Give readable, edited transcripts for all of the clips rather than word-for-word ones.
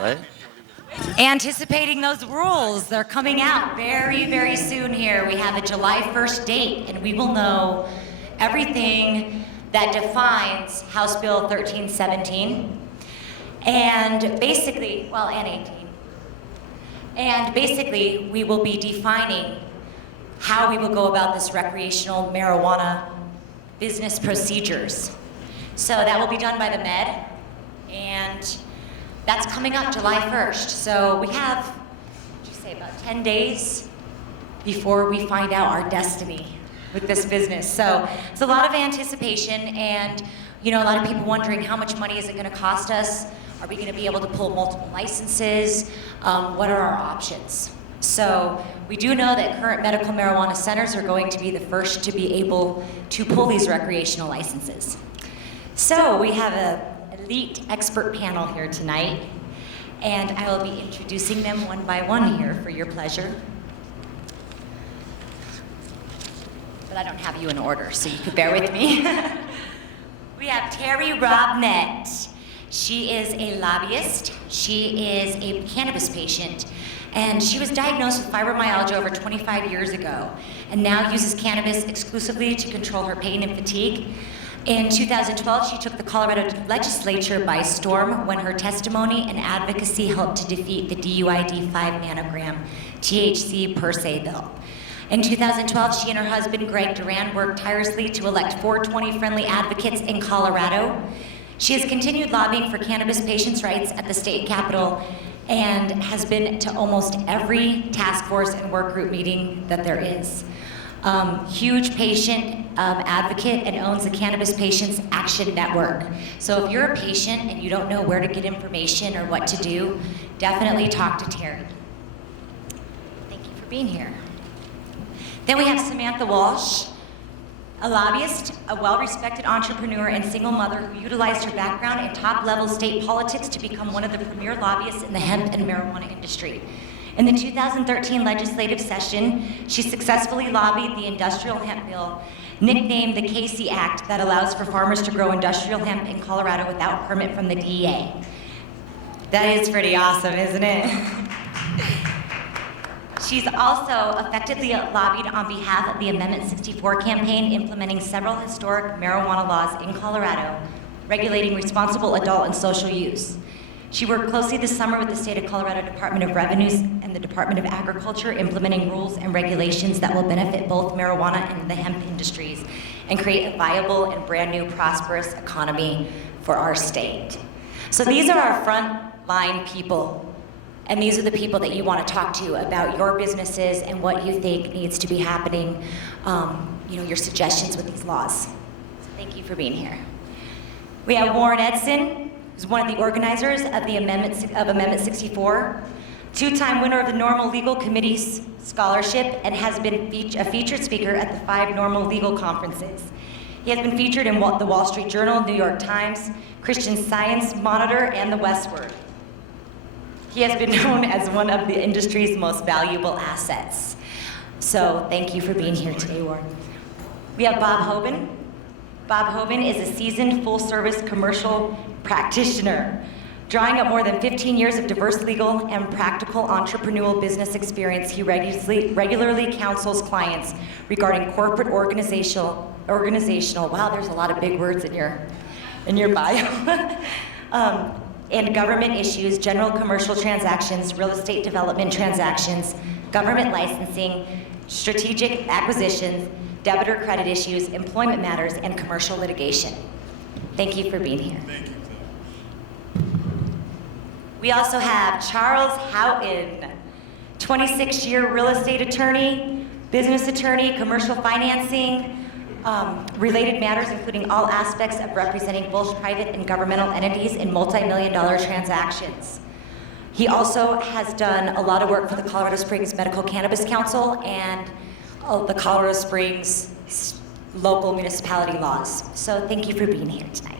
Right? Anticipating those rules, they're coming out very, very soon here. We have a July 1st date, and we will know everything that defines House Bill 1317, and basically, well, and 18. And basically, we will be defining how we will go about this recreational marijuana business procedures. So that will be done by the Med, and that's coming up July 1st. So we have, what'd you say, about 10 days before we find out our destiny with this business. So it's a lot of anticipation, and a lot of people wondering how much money is it gonna cost us? Are we gonna be able to pull multiple licenses? What are our options? So we do know that current medical marijuana centers are going to be the first to be able to pull these recreational licenses. So we have an elite expert panel here tonight, and I will be introducing them one by one here for your pleasure. But I don't have you in order, so you could bear with me. We have Teri Robnett. She is a lobbyist. She is a cannabis patient, and she was diagnosed with fibromyalgia over 25 years ago, and now uses cannabis exclusively to control her pain and fatigue. In 2012, she took the Colorado legislature by storm when her testimony and advocacy helped to defeat the DUID 5 nanogram THC per se bill. In 2012, she and her husband, Greg Duran, worked tirelessly to elect 420-friendly advocates in Colorado. She has continued lobbying for cannabis patients' rights at the state capitol and has been to almost every task force and work group meeting that there is. Huge patient advocate, and owns the Cannabis Patients Action Network. So if you're a patient and you don't know where to get information or what to do, definitely talk to Teri. Thank you for being here. Then we have Samantha Walsh, a lobbyist, a well-respected entrepreneur and single mother who utilized her background in top-level state politics to become one of the premier lobbyists in the hemp and marijuana industry. In the 2013 legislative session, she successfully lobbied the Industrial Hemp Bill, nicknamed the Casey Act, that allows for farmers to grow industrial hemp in Colorado without permit from the DEA. That is pretty awesome, isn't it? She's also effectively lobbied on behalf of the Amendment 64 campaign, implementing several historic marijuana laws in Colorado, regulating responsible adult and social use. She worked closely this summer with the State of Colorado Department of Revenues and the Department of Agriculture, implementing rules and regulations that will benefit both marijuana and the hemp industries and create a viable and brand new prosperous economy for our state. So these are our front-line people. And these are the people that you want to talk to about your businesses and what you think needs to be happening, your suggestions with these laws. So thank you for being here. We have Warren Edson, who's one of the organizers of the Amendment 64, two-time winner of the Normal Legal Committee's scholarship, and has been a featured speaker at the 5 Normal Legal conferences. He has been featured in the Wall Street Journal, New York Times, Christian Science Monitor, and the Westward. He has been known as one of the industry's most valuable assets. So thank you for being here today, Warren. We have Bob Hoban. Bob Hoban is a seasoned full-service commercial practitioner, drawing up more than 15 years of diverse legal and practical entrepreneurial business experience. He regularly counsels clients regarding corporate organizational, wow, there's a lot of big words in your bio. And government issues, general commercial transactions, real estate development transactions, government licensing, strategic acquisitions, debtor credit issues, employment matters, and commercial litigation. Thank you for being here. Thank you. We also have Charles Houghton, 26-year real estate attorney, business attorney, commercial financing, related matters, including all aspects of representing both private and governmental entities in multi-million-dollar transactions. He also has done a lot of work for the Colorado Springs Medical Cannabis Council and the Colorado Springs local municipality laws. So thank you for being here tonight.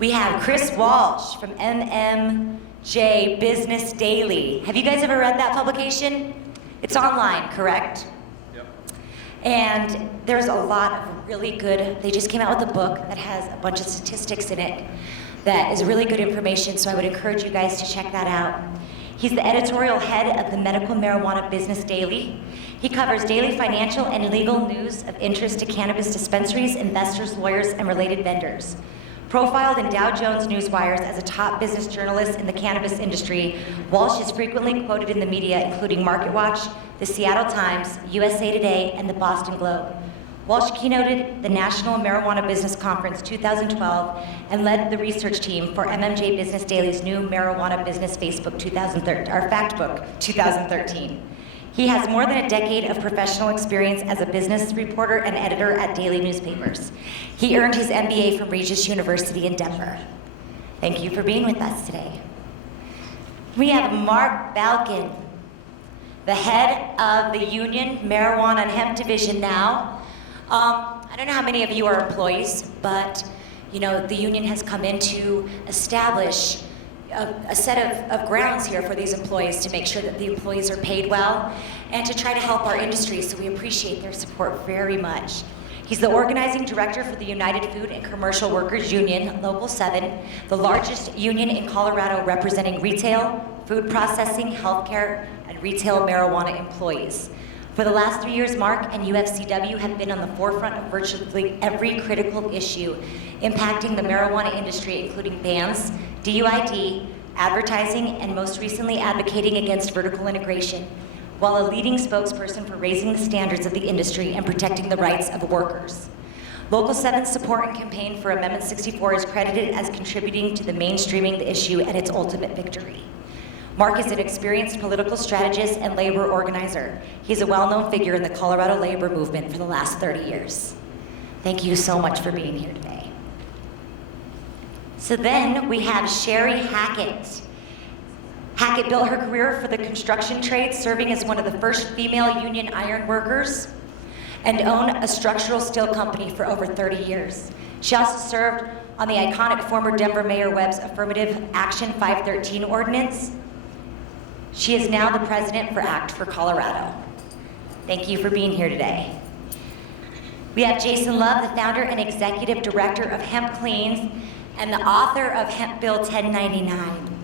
We have Chris Walsh from MMJ Business Daily. Have you guys ever read that publication? It's online, correct? Yep. And there's a lot of really good, they just came out with a book that has a bunch of statistics in it that is really good information, so I would encourage you guys to check that out. He's the editorial head of the Medical Marijuana Business Daily. He covers daily financial and legal news of interest to cannabis dispensaries, investors, lawyers, and related vendors. Profiled in Dow Jones Newswires as a top business journalist in the cannabis industry, Walsh is frequently quoted in the media, including MarketWatch, the Seattle Times, USA Today, and the Boston Globe. Walsh keynoted the National Marijuana Business Conference 2012 and led the research team for MMJ Business Daily's new Marijuana Business Facebook 2013, or Fact Book 2013. He has more than a decade of professional experience as a business reporter and editor at daily newspapers. He earned his MBA from Regis University in Denver. Thank you for being with us today. We have Mark Balkin, the head of the Union Marijuana and Hemp Division now. I don't know how many of you are employees, but you know, the union has come in to establish a set of grounds here for these employees to make sure that the employees are paid well and to try to help our industry, so we appreciate their support very much. He's the organizing director for the United Food and Commercial Workers Union, Local 7, the largest union in Colorado representing retail, food processing, healthcare, and retail marijuana employees. For the last 3 years, Mark and UFCW have been on the forefront of virtually every critical issue impacting the marijuana industry, including bans, DUID, advertising, and most recently advocating against vertical integration, while a leading spokesperson for raising the standards of the industry and protecting the rights of workers. Local 7's support and campaign for Amendment 64 is credited as contributing to the mainstreaming the issue and its ultimate victory. Mark is an experienced political strategist and labor organizer. He's a well-known figure in the Colorado labor movement for the last 30 years. Thank you so much for being here today. So then we have Cheri Hackett. Hackett built her career for the construction trade, serving as one of the first female union iron workers, and owned a structural steel company for over 30 years. She also served on the iconic former Denver Mayor Webb's Affirmative Action 513 ordinance. She is now the president for ACT for Colorado. Thank you for being here today. We have Jason Lauve, the founder and executive director of Hemp Cleans and the author of Hemp Bill 1099.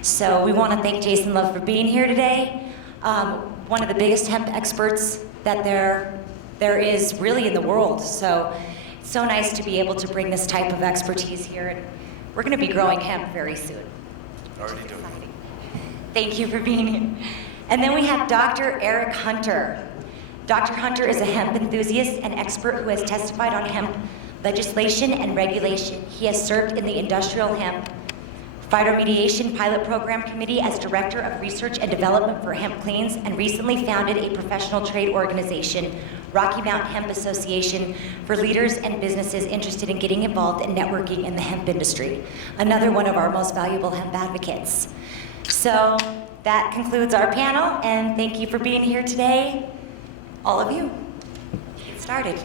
So we want to thank Jason Lauve for being here today. One of the biggest hemp experts that there is really in the world. So it's so nice to be able to bring this type of expertise here. And we're going to be growing hemp very soon. Already doing. Thank you for being here. And then we have Dr. Eric Hunter. Dr. Hunter is a hemp enthusiast and expert who has testified on hemp legislation and regulation. He has served in the Industrial Hemp Phytoremediation Pilot Program Committee as Director of Research and Development for Hemp Cleans, and recently founded a professional trade organization, Rocky Mountain Hemp Association, for leaders and businesses interested in getting involved in networking in the hemp industry. Another one of our most valuable hemp advocates. So that concludes our panel, and thank you for being here today, all of you. Get started.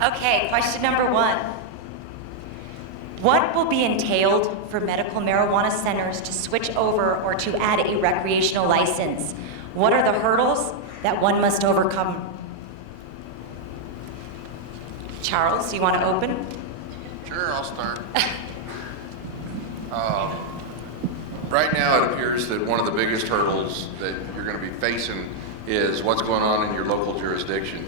Okay, question number 1. What will be entailed for medical marijuana centers to switch over or to add a recreational license? What are the hurdles that one must overcome? Charles, you want to open? Sure, I'll start. Right now, it appears that one of the biggest hurdles that you're going to be facing is what's going on in your local jurisdiction.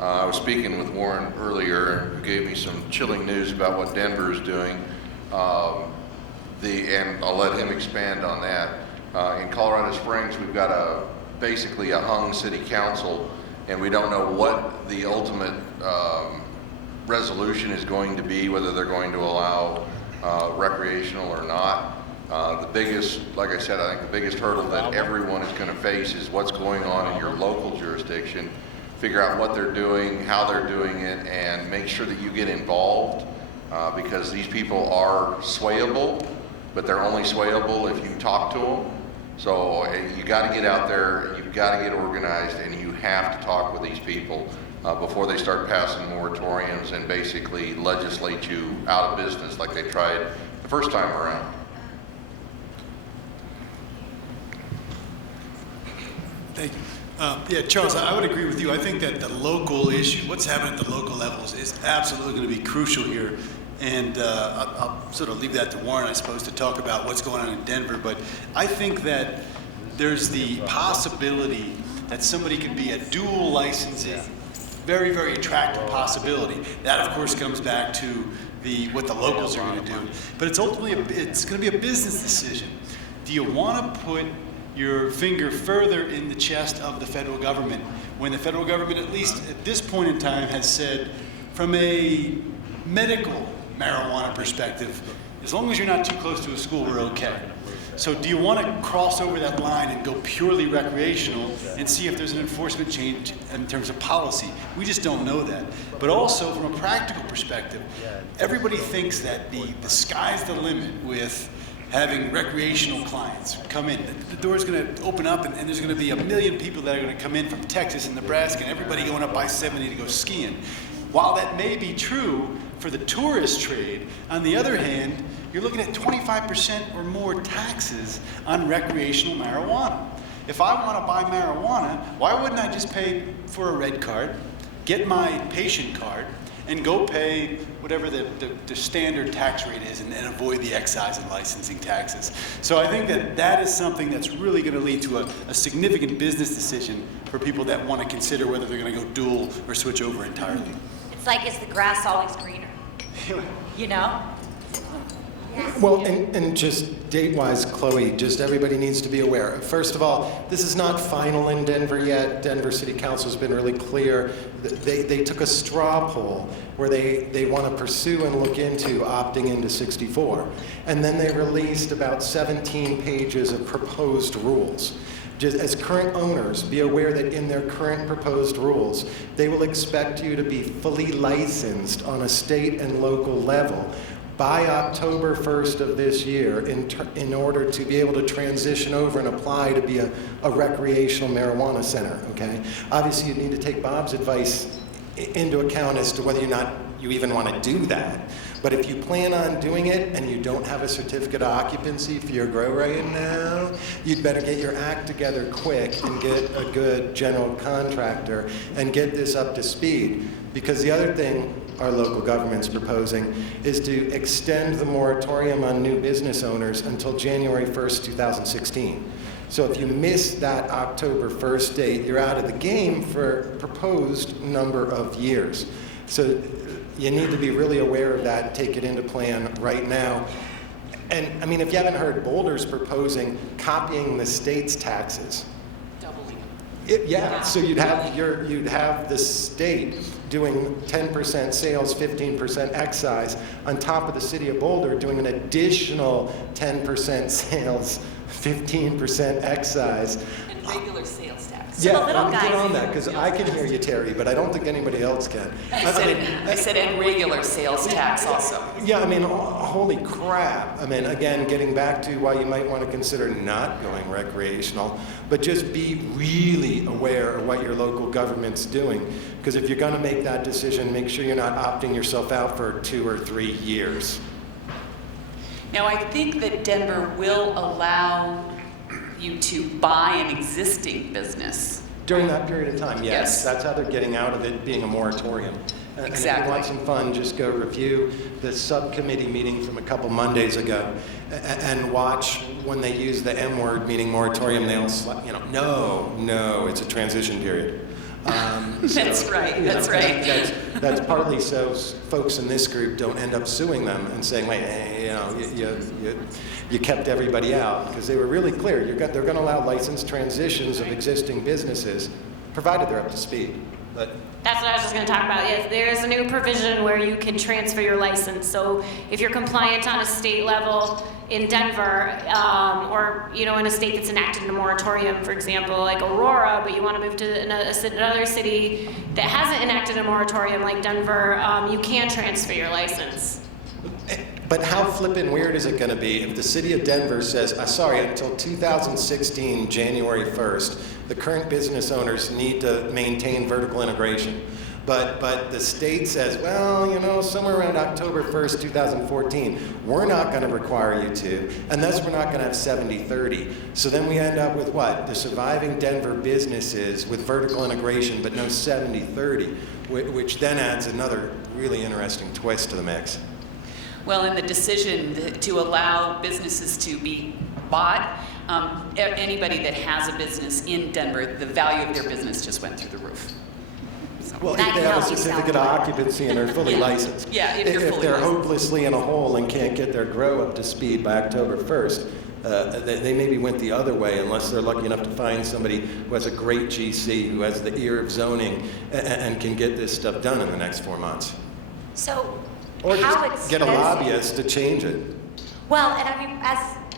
I was speaking with Warren earlier, who gave me some chilling news about what Denver is doing, and I'll let him expand on that. In Colorado Springs, we've got basically a hung city council, and we don't know what the ultimate resolution is going to be, whether they're going to allow recreational or not. The biggest, like I said, I think the biggest hurdle that everyone is going to face is what's going on in your local jurisdiction. Figure out what they're doing, how they're doing it, and make sure that you get involved, because these people are swayable, but they're only swayable if you talk to them. So you got to get out there, you've got to get organized, and you have to talk with these people before they start passing moratoriums and basically legislate you out of business like they tried the first time around. Thank you. Yeah, Charles, I would agree with you. I think that the local issue, what's happening at the local levels, is absolutely going to be crucial here. And I'll sort of leave that to Warren, I suppose, to talk about what's going on in Denver. But I think that there's the possibility that somebody could be a dual licensee. Very, very attractive possibility. That, of course, comes back to what the locals are going to do. But it's ultimately, it's going to be a business decision. Do you want to put your finger further in the chest of the federal government when the federal government, at least at this point in time, has said, from a medical marijuana perspective, as long as you're not too close to a school, we're okay. So do you want to cross over that line and go purely recreational and see if there's an enforcement change in terms of policy? We just don't know that. But also from a practical perspective, everybody thinks that the sky's the limit with having recreational clients come in. The door's going to open up and there's going to be 1 million people that are going to come in from Texas and Nebraska and everybody going up I-70 to go skiing. While that may be true for the tourist trade, on the other hand, you're looking at 25% or more taxes on recreational marijuana. If I want to buy marijuana, why wouldn't I just pay for a red card, get my patient card, and go pay whatever the standard tax rate is and avoid the excise and licensing taxes? So I think that is something that's really going to lead to a significant business decision for people that want to consider whether they're going to go dual or switch over entirely. It's like, is the grass always greener? You know? Well, and just date-wise, Chloe, just everybody needs to be aware. First of all, this is not final in Denver yet. Denver City Council has been really clear. They took a straw poll where they want to pursue and look into opting into 64. And then they released about 17 pages of proposed rules. Just as current owners, be aware that in their current proposed rules, they will expect you to be fully licensed on a state and local level by October 1st of this year in order to be able to transition over and apply to be a recreational marijuana center, okay? Obviously, you need to take Bob's advice into account as to whether or not you even want to do that. But if you plan on doing it and you don't have a certificate of occupancy for your grow right now, you'd better get your act together quick and get a good general contractor and get this up to speed. Because the other thing our local government's proposing is to extend the moratorium on new business owners until January 1st, 2016. So if you miss that October 1st date, you're out of the game for a proposed number of years. So you need to be really aware of that and take it into plan right now. And I mean, if you haven't heard, Boulder's proposing copying the state's taxes. Doubling. So you'd have the state doing 10% sales, 15% excise, on top of the city of Boulder doing an additional 10% sales, 15% excise. And regular sales tax. So the little get guys- on that, because I can hear you, Teri, but I don't think anybody else can. I said and regular sales tax also. Yeah, I mean, holy crap. I mean, again, getting back to why you might want to consider not going recreational, but just be really aware of what your local government's doing. Because if you're going to make that decision, make sure you're not opting yourself out for 2 or 3 years. Now, I think that Denver will allow you to buy an existing business. During that period of time, yes. Yes. That's how they're getting out of it being a moratorium. And if you want some fun, just go review the subcommittee meeting from a couple Mondays ago and watch when they use the M word, meaning moratorium, they'll, no, it's a transition period. That's right. That's partly so folks in this group don't end up suing them and saying, wait, you kept everybody out, because they were really clear. They're going to allow licensed transitions of existing businesses, provided they're up to speed. But that's what I was just going to talk about. Yes, there is a new provision where you can transfer your license. So if you're compliant on a state level in Denver, or in a state that's enacted a moratorium, for example, like Aurora, but you want to move to another city that hasn't enacted a moratorium like Denver, you can transfer your license. But how flippin' weird is it going to be if the city of Denver says, sorry, until 2016, January 1st, the current business owners need to maintain vertical integration. But the state says, well, you know, somewhere around October 1st, 2014, we're not going to require you to, and thus we're not going to have 70-30. So then we end up with what? The surviving Denver businesses with vertical integration, but no 70-30, which then adds another really interesting twist to the mix. Well, in the decision to allow businesses to be bought, anybody that has a business in Denver, the value of their business just went through the roof. So, Well, That if they have a helps you certificate of sell. occupancy and are fully licensed. Yeah, if you're fully they're licensed. hopelessly in a hole and can't get their grow up to speed by October 1st, they maybe went the other way unless they're lucky enough to find somebody who has a great GC, who has the ear of zoning, and can get this stuff done in the next 4 months. So Or how just get a expensive- lobbyist to change it. Well, and I mean,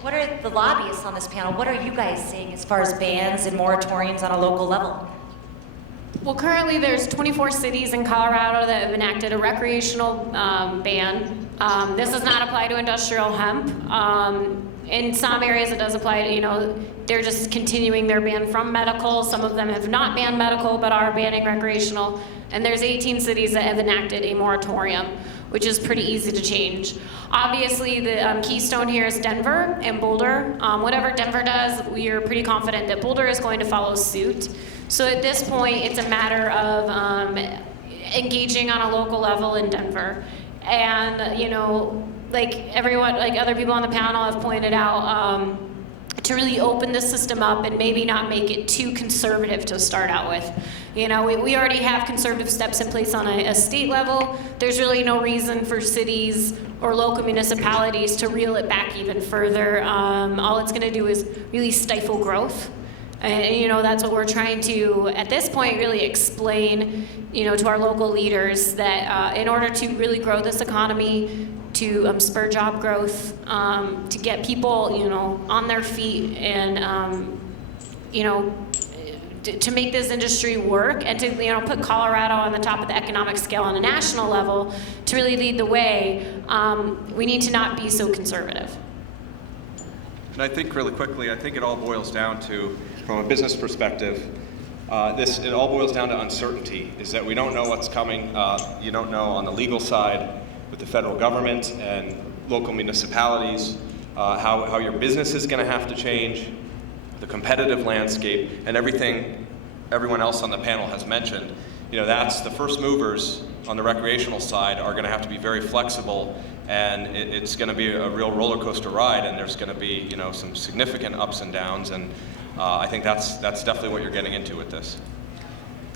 what are the lobbyists on this panel? What are you guys seeing as far as bans and moratoriums on a local level? Well, currently there's 24 cities in Colorado that have enacted a recreational ban. This does not apply to industrial hemp. In some areas it does apply to, you know, they're just continuing their ban from medical. Some of them have not banned medical but are banning recreational. And there's 18 cities that have enacted a moratorium, which is pretty easy to change. Obviously, the keystone here is Denver and Boulder. Whatever Denver does, we are pretty confident that Boulder is going to follow suit. So at this point, it's a matter of engaging on a local level in Denver. And, you know, like everyone, like other people on the panel have pointed out, to really open the system up and maybe not make it too conservative to start out with. You know, we already have conservative steps in place on a state level. There's really no reason for cities or local municipalities to reel it back even further. All it's gonna do is really stifle growth. And, you know, that's what we're trying to, at this point, really explain, you know, to our local leaders that in order to really grow this economy, to spur job growth, to get people, you know, on their feet and, you know, to make this industry work and to, you know, put Colorado on the top of the economic scale on a national level to really lead the way, we need to not be so conservative. And I think really quickly, I think it all boils down to, from a business perspective, it all boils down to uncertainty, is that we don't know what's coming. You don't know on the legal side with the federal government and local municipalities, how your business is going to have to change, the competitive landscape, and everything everyone else on the panel has mentioned. You know, that's the first movers on the recreational side are going to have to be very flexible, and it's going to be a real roller coaster ride, and there's going to be, you know, some significant ups and downs, and I think that's definitely what you're getting into with this.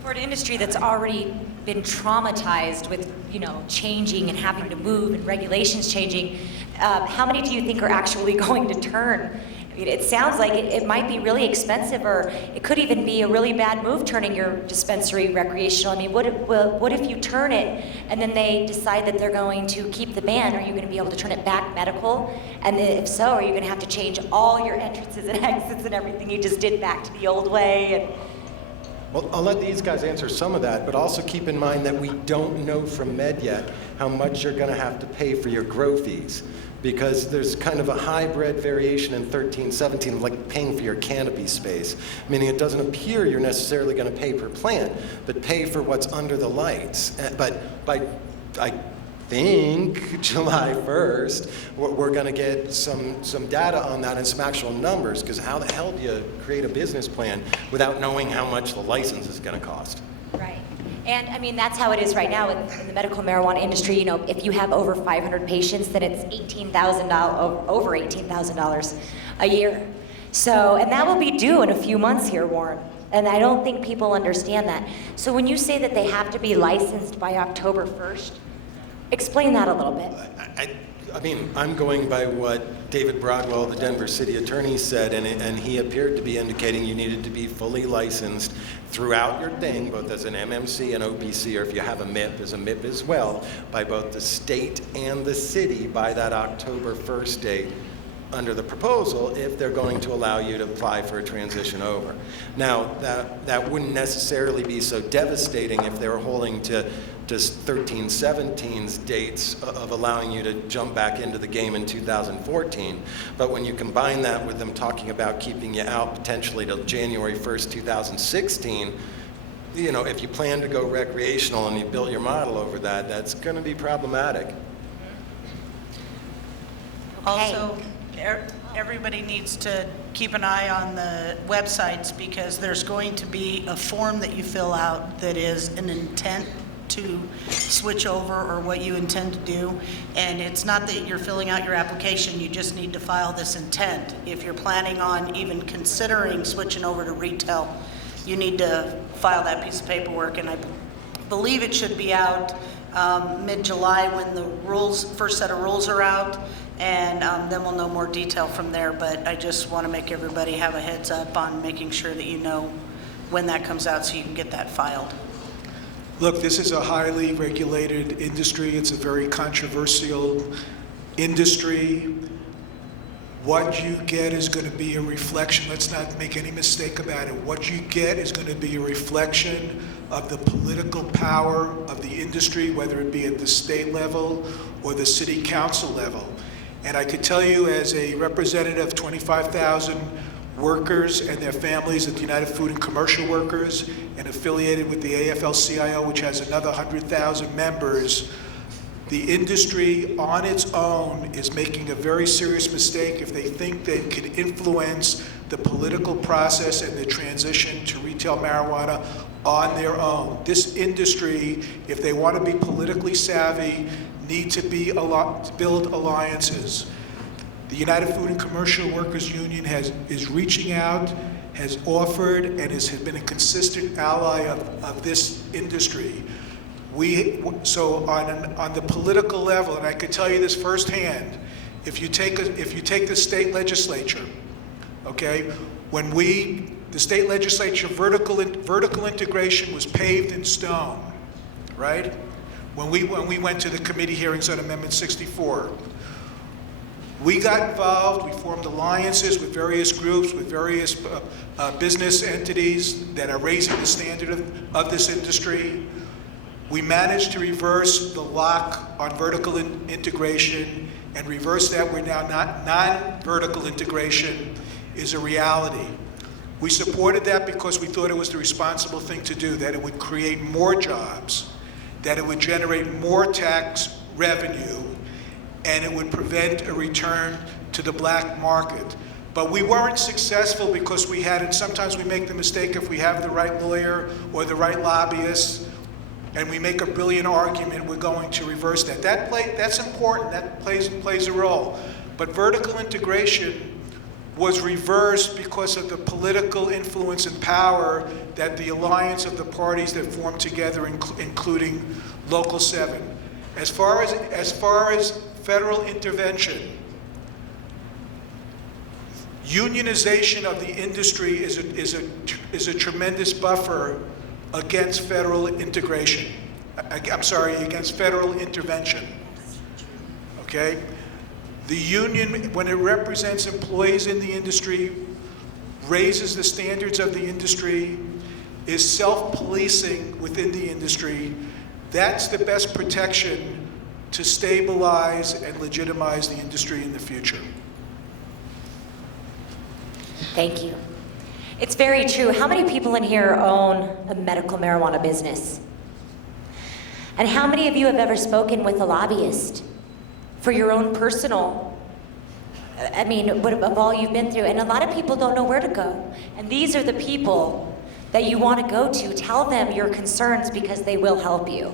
For an industry that's already been traumatized with, you know, changing and having to move and regulations changing, how many do you think are actually going to turn? I mean, it sounds like it might be really expensive, or it could even be a really bad move turning your dispensary recreational. I mean, what if you turn it and then they decide that they're going to keep the ban? Are you going to be able to turn it back medical? And if so, are you going to have to change all your entrances and exits and everything you just did back to the old way? And Well, I'll let these guys answer some of that, but also keep in mind that we don't know from Med yet how much you're going to have to pay for your grow fees, because there's kind of a hybrid variation in 1317 of like paying for your canopy space, meaning it doesn't appear you're necessarily going to pay per plant, but pay for what's under the lights. But by, I think, July 1st, we're going to get some data on that and some actual numbers, because how the hell do you create a business plan without knowing how much the license is going to cost? right. And I mean, that's how it is right now in the medical marijuana industry. You know, if you have over 500 patients, then it's $18,000, over $18,000 a year. So, and that will be due in a few months here, Warren. And I don't think people understand that. So when you say that they have to be licensed by October 1st, explain that a little bit. I mean, I'm going by what David Broadwell, the Denver city attorney, said, and he appeared to be indicating you needed to be fully licensed throughout your thing, both as an MMC and OPC, or if you have a MIP, as a MIP as well, by both the state and the city by that October 1st date under the proposal, if they're going to allow you to apply for a transition over. Now, that wouldn't necessarily be so devastating if they were holding to just 1317's dates of allowing you to jump back into the game in 2014. But when you combine that with them talking about keeping you out potentially till January 1st, 2016, you know, if you plan to go recreational and you built your model over that, that's going to be problematic. Also, everybody needs to keep an eye on the websites because there's going to be a form that you fill out that is an intent to switch over or what you intend to do. And it's not that you're filling out your application, you just need to file this intent. If you're planning on even considering switching over to retail, you need to file that piece of paperwork. And I believe it should be out mid-July when the first set of rules are out. And then we'll know more detail from there. But I just want to make everybody have a heads up on making sure that you know when that comes out so you can get that filed. Look, this is a highly regulated industry. It's a very controversial industry. What you get is going to be a reflection. Let's not make any mistake about it. What you get is going to be a reflection of the political power of the industry, whether it be at the state level or the city council level. And I could tell you, as a representative of 25,000 workers and their families at the United Food and Commercial Workers and affiliated with the AFL-CIO, which has another 100,000 members, the industry on its own is making a very serious mistake if they think they can influence the political process and the transition to retail marijuana on their own. This industry, if they want to be politically savvy, need to build alliances. The United Food and Commercial Workers Union is reaching out, has offered, and has been a consistent ally of this industry. So on the political level, and I could tell you this firsthand, if you take the state legislature, okay, when the state legislature vertical integration was paved in stone, right? When we went to the committee hearings on Amendment 64. We got involved, we formed alliances with various groups, with various business entities that are raising the standard of this industry. We managed to reverse the lock on vertical integration and reverse that where now non-vertical integration is a reality. We supported that because we thought it was the responsible thing to do, that it would create more jobs, that it would generate more tax revenue, and it would prevent a return to the black market. But we weren't successful because we had, and sometimes we make the mistake if we have the right lawyer or the right lobbyist, and we make a brilliant argument, we're going to reverse that. That's important, that plays a role. But vertical integration was reversed because of the political influence and power that the alliance of the parties that formed together, including Local 7. As far as federal intervention, unionization of the industry is a tremendous buffer against federal integration. Against federal intervention. Okay? The union, when it represents employees in the industry, raises the standards of the industry, is self-policing within the industry. That's the best protection to stabilize and legitimize the industry in the future. Thank you. It's very true. How many people in here own a medical marijuana business? And how many of you have ever spoken with a lobbyist for your own personal, of all you've been through? And a lot of people don't know where to go. And these are the people that you want to go to. Tell them your concerns because they will help you.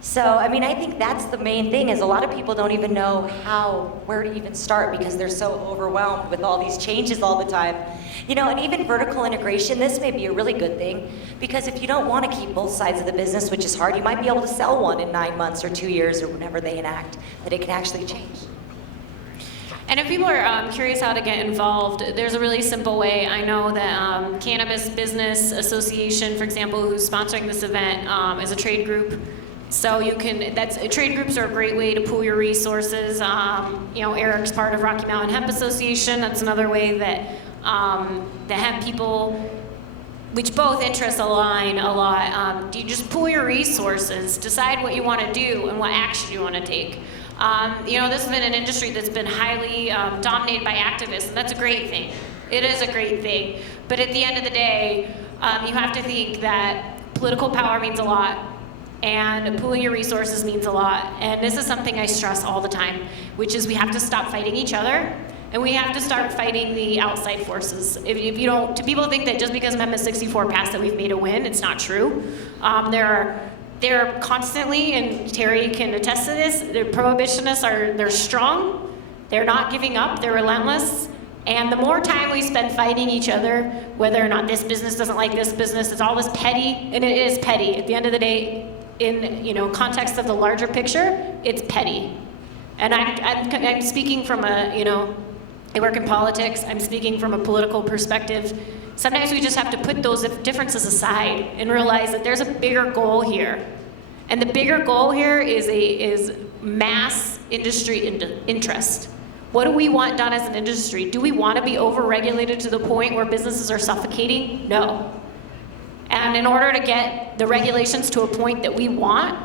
So, I think that's the main thing, is a lot of people don't even know where to even start because they're so overwhelmed with all these changes all the time. And even vertical integration, this may be a really good thing, because if you don't want to keep both sides of the business, which is hard, you might be able to sell one in 9 months or 2 years or whenever they enact, that it can actually change. And if people are curious how to get involved, there's a really simple way. I know that Cannabis Business Association, for example, who's sponsoring this event, is a trade group. So trade groups are a great way to pool your resources. Eric's part of Rocky Mountain Hemp Association. That's another way that the hemp people, which both interests align a lot. You just pool your resources, decide what you want to do and what action you want to take. This has been an industry that's been highly dominated by activists, and that's a great thing. It is a great thing. But at the end of the day, you have to think that political power means a lot, and pooling your resources means a lot. And this is something I stress all the time, which is we have to stop fighting each other, and we have to start fighting the outside forces. If you don't, people think that just because Amendment 64 passed that we've made a win. It's not true. They're constantly, and Teri can attest to this, the prohibitionists they're strong, they're not giving up, they're relentless. And the more time we spend fighting each other, whether or not this business doesn't like this business, it's all this petty, and it is petty. At the end of the day, in context of the larger picture, it's petty. And I'm speaking from I work in politics, I'm speaking from a political perspective. Sometimes we just have to put those differences aside and realize that there's a bigger goal here. And the bigger goal here is mass industry interest. What do we want done as an industry? Do we want to be over-regulated to the point where businesses are suffocating? No. And in order to get the regulations to a point that we want,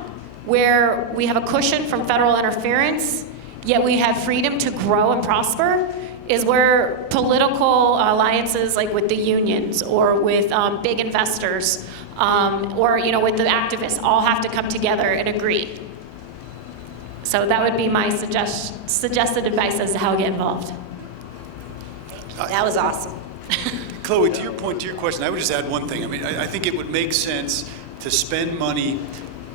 where we have a cushion from federal interference, yet we have freedom to grow and prosper, is where political alliances like with the unions or with big investors or with the activists all have to come together and agree. So that would be my suggested advice as to how to get involved. That was awesome. Chloe, to your point, to your question, I would just add one thing. I mean, I think it would make sense to spend money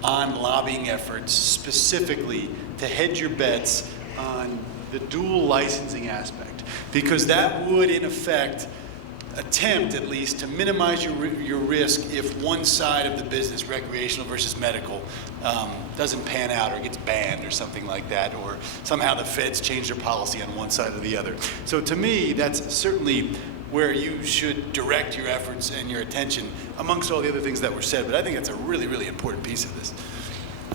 on lobbying efforts specifically to hedge your bets on the dual licensing aspect, because that would, in effect, attempt at least to minimize your risk if one side of the business, recreational versus medical, doesn't pan out or gets banned or something like that, or somehow the feds change their policy on one side or the other. So to me, that's certainly where you should direct your efforts and your attention amongst all the other things that were said, but I think that's a really, really important piece of this.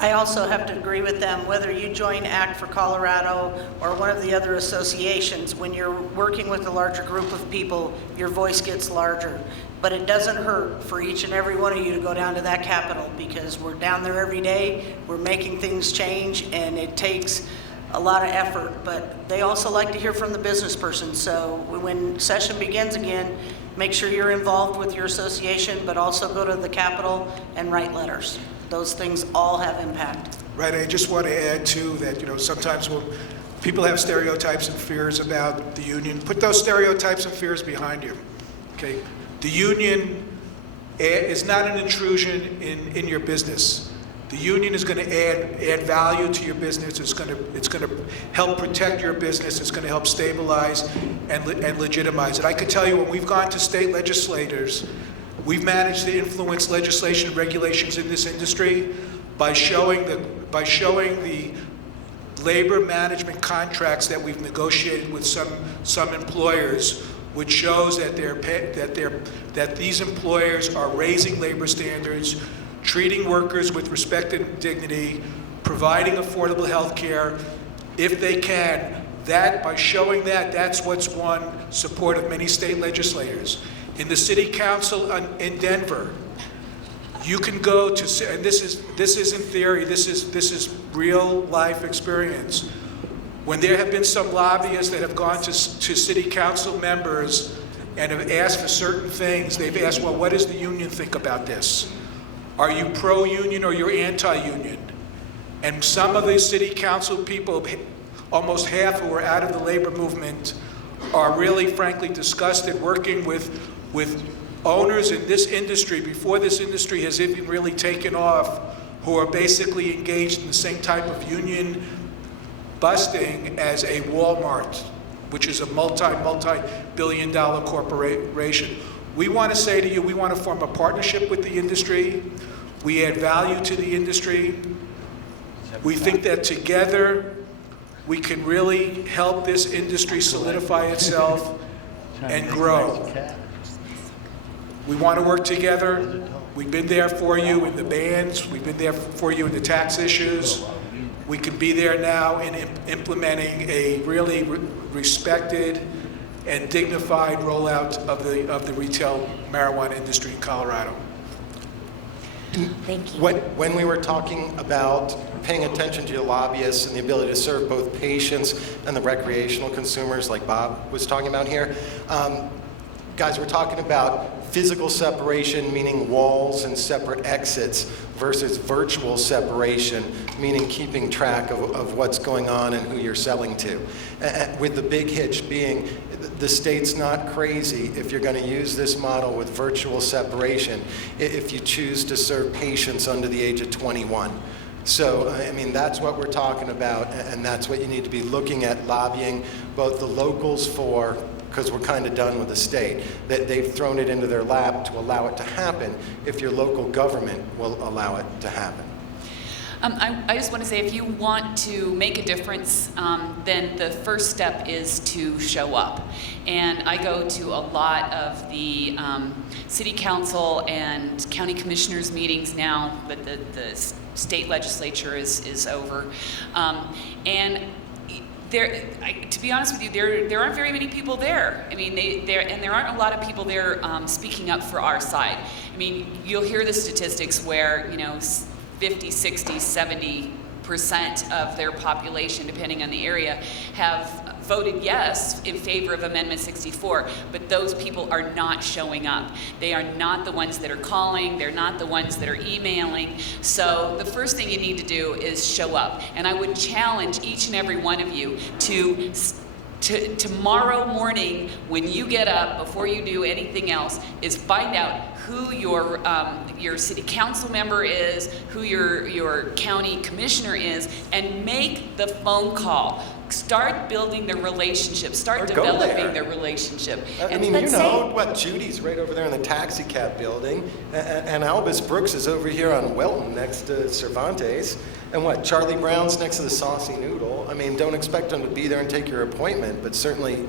I also have to agree with them, whether you join ACT for Colorado or one of the other associations, when you're working with a larger group of people, your voice gets larger. But it doesn't hurt for each and every one of you to go down to that Capitol, because we're down there every day, we're making things change, and it takes a lot of effort. But they also like to hear from the business person, so when session begins again, make sure you're involved with your association, but also go to the Capitol and write letters. Those things all have impact. Right, I just want to add too that, sometimes people have stereotypes and fears about the union. Put those stereotypes and fears behind you, okay? The union is not an intrusion in your business. The union is going to add value to your business. It's going to help protect your business. It's going to help stabilize and legitimize it. I could tell you, when we've gone to state legislators, we've managed to influence legislation and regulations in this industry by showing the labor management contracts that we've negotiated with some employers, which shows that these employers are raising labor standards, treating workers with respect and dignity, providing affordable health care if they can. That, by showing that's what's won support of many state legislators. In the city council in Denver, you can go to, and this isn't theory, this is real life experience. When there have been some lobbyists that have gone to city council members and have asked for certain things, they've asked, well, what does the union think about this? Are you pro-union or you're anti-union? And some of the city council people, almost half who are out of the labor movement, are really, frankly, disgusted working with owners in this industry, before this industry has even really taken off, who are basically engaged in the same type of union busting as a Walmart, which is a multi-billion dollar corporation. We want to say to you, we want to form a partnership with the industry. We add value to the industry. We think that together we can really help this industry solidify itself and grow. We want to work together. We've been there for you in the bans. We've been there for you in the tax issues. We can be there now in implementing a really respected and dignified rollout of the retail marijuana industry in Colorado. Thank you. When we were talking about paying attention to your lobbyists and the ability to serve both patients and the recreational consumers like Bob was talking about here, Guys, we're talking about physical separation, meaning walls and separate exits, versus virtual separation, meaning keeping track of what's going on and who you're selling to. With the big hitch being, the state's not crazy if you're going to use this model with virtual separation if you choose to serve patients under the age of 21. So, I mean, that's what we're talking about, and that's what you need to be looking at, lobbying both the locals for, because we're kind of done with the state, that they've thrown it into their lap to allow it to happen if your local government will allow it to happen. I just want to say, if you want to make a difference, then the first step is to show up. And I go to a lot of the city council and county commissioners meetings now, but the state legislature is over. And to be honest with you, there aren't very many people there. I mean, there aren't a lot of people there speaking up for our side. I mean, you'll hear the statistics where, 50, 60, 70% of their population, depending on the area, have voted yes in favor of Amendment 64, but those people are not showing up. They are not the ones that are calling, they're not the ones that are emailing. So the first thing you need to do is show up. And I would challenge each and every one of you to tomorrow morning, when you get up, before you do anything else, is find out who your city council member is, who your county commissioner is, and make the phone call. Start building the relationship. Start developing the relationship. I mean, Judy's right over there in the taxi cab building, and Albus Brooks is over here on Welton next to Cervantes, and Charlie Brown's next to the Saucy Noodle. I mean, don't expect them to be there and take your appointment, but certainly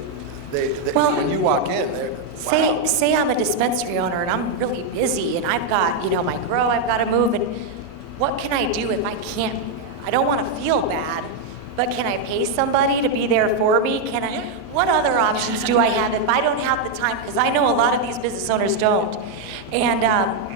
when you walk in, they're, wow. Say I'm a dispensary owner and I'm really busy and I've got, my grow I've got to move, and what can I do if I can't? I don't want to feel bad, but can I pay somebody to be there for me? What other options do I have if I don't have the time? Because I know a lot of these business owners don't. And,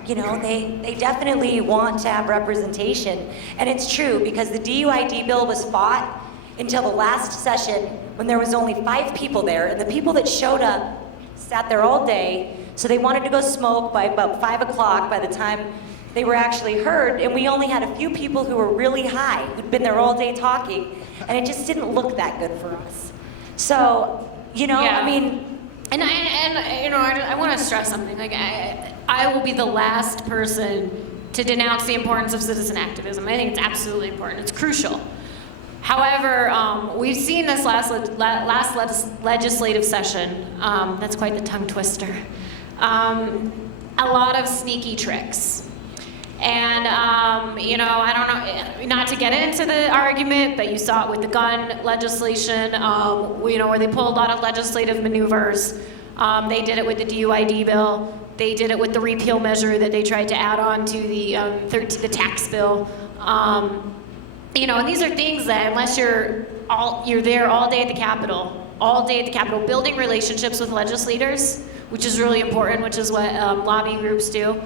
they definitely want to have representation. And it's true, because the DUID bill was fought until the last session when there was only 5 people there. And the people that showed up sat there all day. So they wanted to go smoke by about 5 o'clock by the time they were actually heard. And we only had a few people who were really high, who'd been there all day talking. And it just didn't look that good for us. So, I mean... And I want to stress something. Like, I will be the last person to denounce the importance of citizen activism. I think it's absolutely important. It's crucial. However, we've seen this last legislative session. That's quite the tongue twister. A lot of sneaky tricks. And, I don't know, not to get into the argument, but you saw it with the gun legislation, where they pulled a lot of legislative maneuvers. They did it with the DUID bill. They did it with the repeal measure that they tried to add on to the tax bill. And these are things that, unless you're there all day at the Capitol, building relationships with legislators, which is really important, which is what lobbying groups do.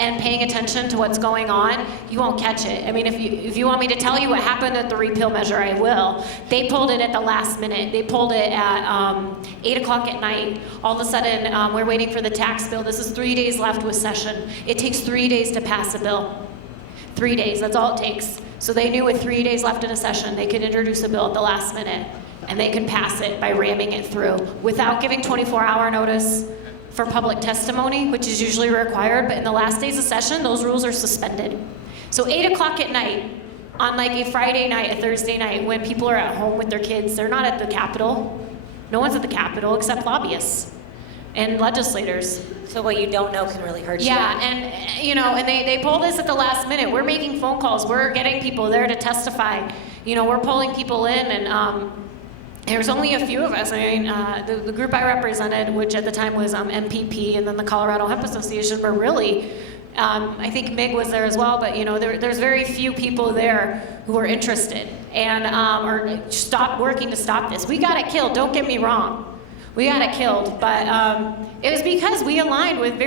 And paying attention to what's going on, you won't catch it. I mean, if you want me to tell you what happened at the repeal measure, I will. They pulled it at the last minute. They pulled it at 8 o'clock at night. All of a sudden, we're waiting for the tax bill. This is 3 days left with session. It takes 3 days to pass a bill. 3 days, that's all it takes. So they knew with 3 days left in a session, they could introduce a bill at the last minute, and they could pass it by ramming it through without giving 24-hour notice for public testimony, which is usually required, but in the last days of session, those rules are suspended. So 8 o'clock at night, on like a Friday night, a Thursday night, when people are at home with their kids, they're not at the Capitol. No one's at the Capitol except lobbyists and legislators. So what you don't know can really hurt you. Yeah, and they pull this at the last minute. We're making phone calls. We're getting people there to testify. We're pulling people in, and there's only a few of us. I mean, the group I represented, which at the time was MPP and then the Colorado Hemp Association, but really, I think MIG was there as well, but there's very few people there who are interested and or stop working to stop this. We got it killed, don't get me wrong. We got it killed, but it was because we aligned with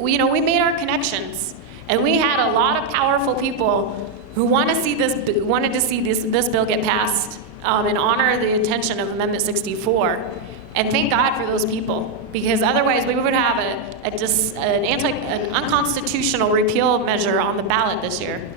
we made our connections, and we had a lot of powerful people who wanted to see this bill get passed and honor the intention of Amendment 64. And thank God for those people, because otherwise we would have an unconstitutional repeal measure on the ballot this year.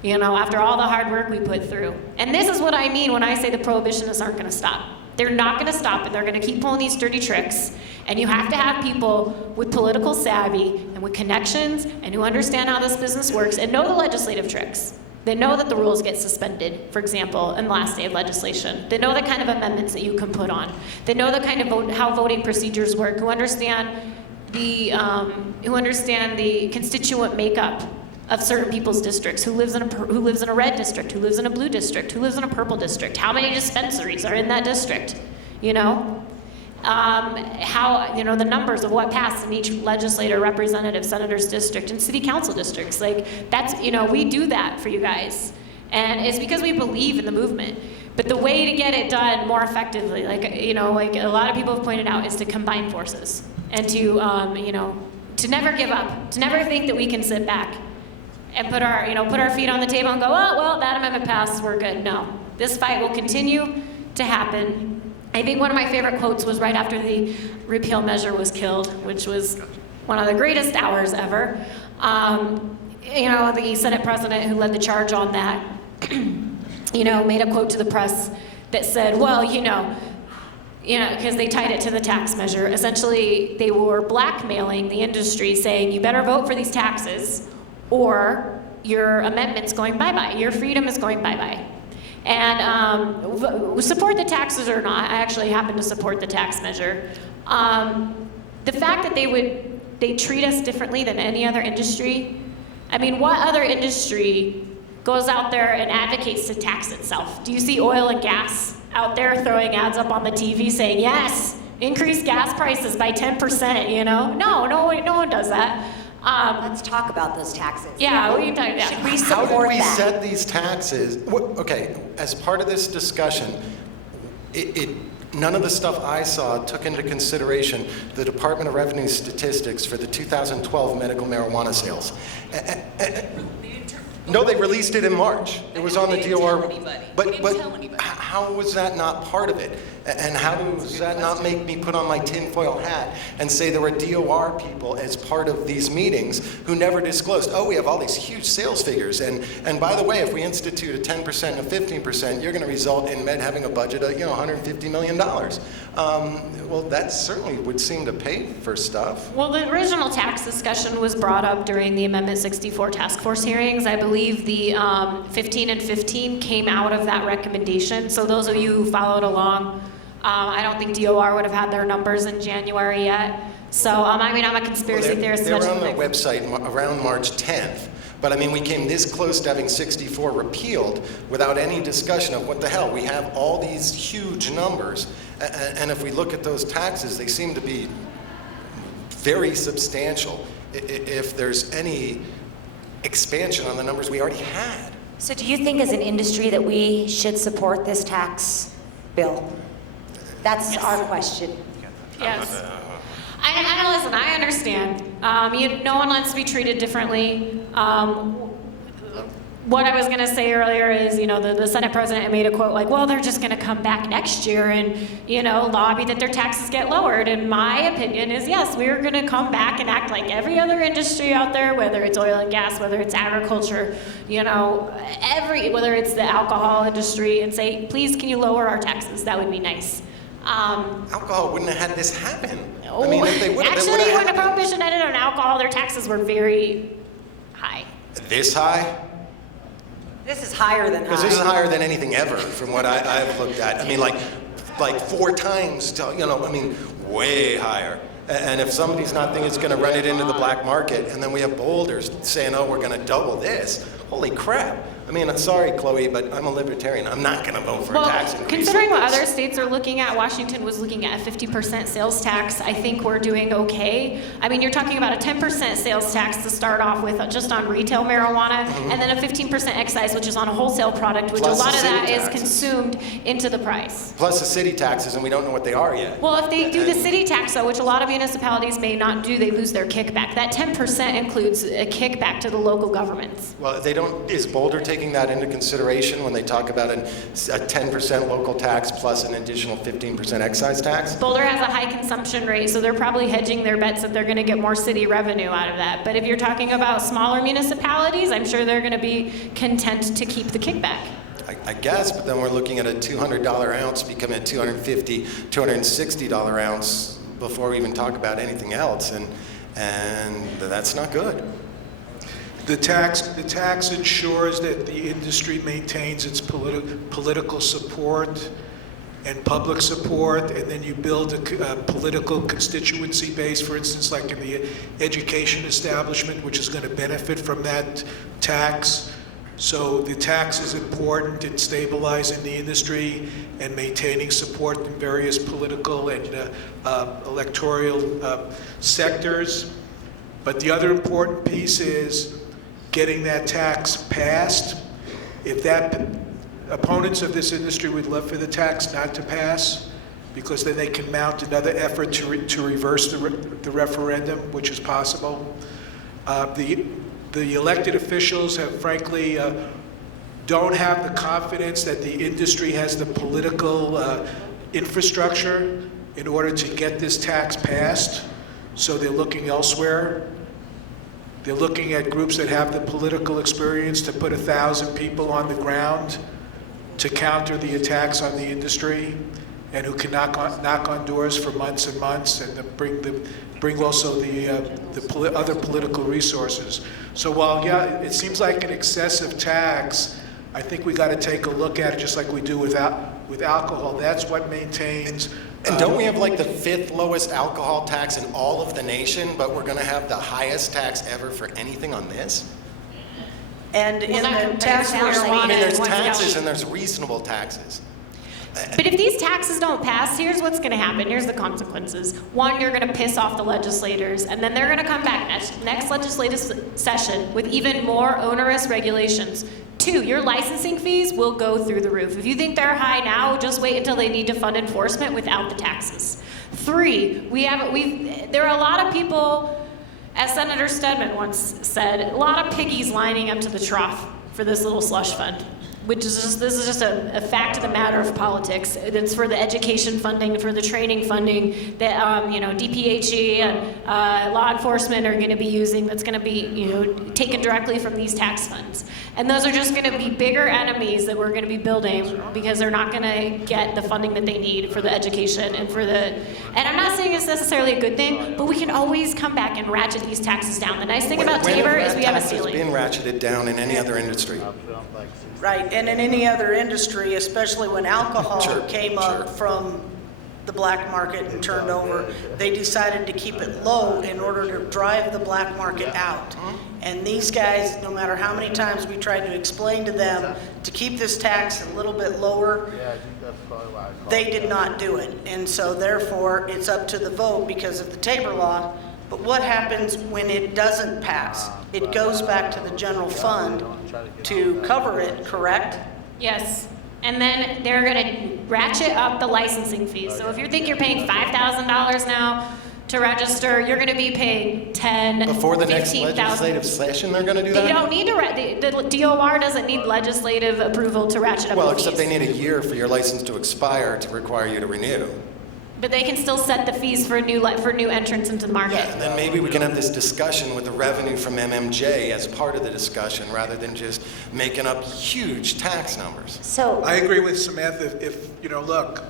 You know, after all the hard work we put through. And this is what I mean when I say the prohibitionists aren't gonna stop. They're not gonna stop, and they're gonna keep pulling these dirty tricks. And you have to have people with political savvy and with connections and who understand how this business works and know the legislative tricks. They know that the rules get suspended, for example, in the last day of legislation. They know the kind of amendments that you can put on. They know the kind of how voting procedures work, who understand the constituent makeup of certain people's districts, who lives in a red district, who lives in a blue district, who lives in a purple district, how many dispensaries are in that district, you know? How, you know, the numbers of what passed in each legislator, representative, senator's district, and city council districts. Like, that's, you know, we do that for you guys. And it's because we believe in the movement. But the way to get it done more effectively, like, you know, like a lot of people have pointed out, is to combine forces. And to, you know, to never give up, to never think that we can sit back and put our feet on the table and go, oh, well, that amendment passed, we're good. No, this fight will continue to happen. I think one of my favorite quotes was right after the repeal measure was killed, which was one of the greatest hours ever. You know, the Senate president who led the charge on that, you know, made a quote to the press that said, well, you know, because they tied it to the tax measure. Essentially, they were blackmailing the industry, saying, you better vote for these taxes, or your amendment's going bye-bye, your freedom is going bye-bye. And support the taxes or not, I actually happen to support the tax measure. The fact that they treat us differently than any other industry, I mean, what other industry goes out there and advocates to tax itself? Do you see oil and gas out there throwing ads up on the TV saying, yes, increase gas prices by 10%, you know? No one does that. Let's talk about those taxes. Yeah, we can talk about Should we How support did we that? set these taxes? Okay, as part of this discussion, none of the stuff I saw took into consideration the Department of Revenue statistics for the 2012 medical marijuana sales. No, they released it in March. It was on the DOR. But how was that not part of it? And how does that not make me put on my tinfoil hat and say there were DOR people as part of these meetings who never disclosed, oh, we have all these huge sales figures. And by the way, if we institute a 10% and a 15%, you're going to result in Med having a budget of, $150 million. Well, that certainly would seem to pay for stuff. Well, the original tax discussion was brought up during the Amendment 64 task force hearings. I believe the 15 and 15 came out of that recommendation. So those of you who followed along, I don't think DOR would have had their numbers in January yet. So, I mean, I'm a conspiracy theorist. They were on the website around March 10th. But I mean, we came this close to having 64 repealed without any discussion of what the hell. We have all these huge numbers. And if we look at those taxes, they seem to be very substantial if there's any expansion on the numbers we already had. So do you think as an industry that we should support this tax bill? That's our question. Yes. Listen, I understand. No one wants to be treated differently. What I was going to say earlier is, the Senate president made a quote like, well, they're just going to come back next year and, lobby that their taxes get lowered. And my opinion is, yes, we're going to come back and act like every other industry out there, whether it's oil and gas, whether it's agriculture, whether it's the alcohol industry, and say, please, can you lower our taxes? That would be nice. Alcohol wouldn't have had this happen. Oh, I mean, if they would have, actually, when the prohibition ended on alcohol, their taxes were very high. This high? This is higher than high. Because this is higher than anything ever from what I've looked at. I mean, like 4 times, way higher. And if somebody's not thinking it's going to run it into the black market, and then we have boulders saying, oh, we're going to double this, holy crap. I mean, I'm sorry, Chloe, but I'm a libertarian. I'm not going to vote for a tax increase. Considering what other states are looking at, Washington was looking at a 50% sales tax. I think we're doing okay. I mean, you're talking about a 10% sales tax to start off with just on retail marijuana, and then a 15% excise, which is on a wholesale product, which Plus a lot of that taxes. is consumed into the price. Plus the city taxes, and we don't know what they are yet. Well, if they do the city tax, though, which a lot of municipalities may not do, they lose their kickback. That 10% includes a kickback to the local governments. Well, they don't. Is Boulder taking taking that into consideration when they talk about a 10% local tax plus an additional 15% excise tax? Boulder has a high consumption rate, so they're probably hedging their bets that they're going to get more city revenue out of that. But if you're talking about smaller municipalities, I'm sure they're going to be content to keep the kickback. I guess, but then we're looking at a $200 ounce becoming a $250, $260 ounce before we even talk about anything else, and that's not good. The tax ensures that the industry maintains its political support and public support, and then you build a political constituency base, for instance, like in the education establishment, which is going to benefit from that tax. So the tax is important in stabilizing the industry and maintaining support in various political and electoral sectors. But the other important piece is getting that tax passed. If opponents of this industry would love for the tax not to pass, because then they can mount another effort to reverse the referendum, which is possible. The elected officials have frankly don't have the confidence that the industry has the political infrastructure in order to get this tax passed, so they're looking elsewhere. They're looking at groups that have the political experience to put 1,000 people on the ground to counter the attacks on the industry, and who can knock on doors for months and months, and bring also the other political resources. So while, yeah, it seems like an excessive tax, I think we got to take a look at it just like we do with alcohol. That's what maintains. And don't we have like the 5th lowest alcohol tax in all of the nation, but we're going to have the highest tax ever for anything on this? And in the tax I mean, there's taxes and there's reasonable taxes. But if these taxes don't pass, here's what's going to happen. Here's the consequences. One, you're going to piss off the legislators, and then they're going to come back next legislative session with even more onerous regulations. 2, your licensing fees will go through the roof. If you think they're high now, just wait until they need to fund enforcement without the taxes. 3, there are a lot of people, as Senator Stedman once said, a lot of piggies lining up to the trough for this little slush fund. This is just a fact of the matter of politics. It's for the education funding, for the training funding that DPHE and law enforcement are going to be using. That's going to be taken directly from these tax funds, and those are just going to be bigger enemies that we're going to be building because they're not going to get the funding that they need for the education and for the. And I'm not saying it's necessarily a good thing, but we can always come back and ratchet these taxes down. The nice thing about Tabor is we have a ceiling. When have that tax been ratcheted down in any other industry? Right, and in any other industry, especially when alcohol came up from the black market and turned over, they decided to keep it low in order to drive the black market out. And these guys, no matter how many times we tried to explain to them to keep this tax a little bit lower, they did not do it. And so therefore, it's up to the vote because of the Tabor law. But what happens when it doesn't pass? It goes back to the general fund to cover it, correct? Yes. And then they're going to ratchet up the licensing fees. So if you think you're paying $5,000 now to register, you're going to be paying $10,000, before the next $15,000. legislative session, they're going to do that? They don't need to. The DOR doesn't need legislative approval to ratchet up Well, the fees. except they need a year for your license to expire to require you to renew. But they can still set the fees for new entrants into the market. Yeah, and then maybe we can have this discussion with the revenue from MMJ as part of the discussion, rather than just making up huge tax numbers. So I agree with Samantha. If look,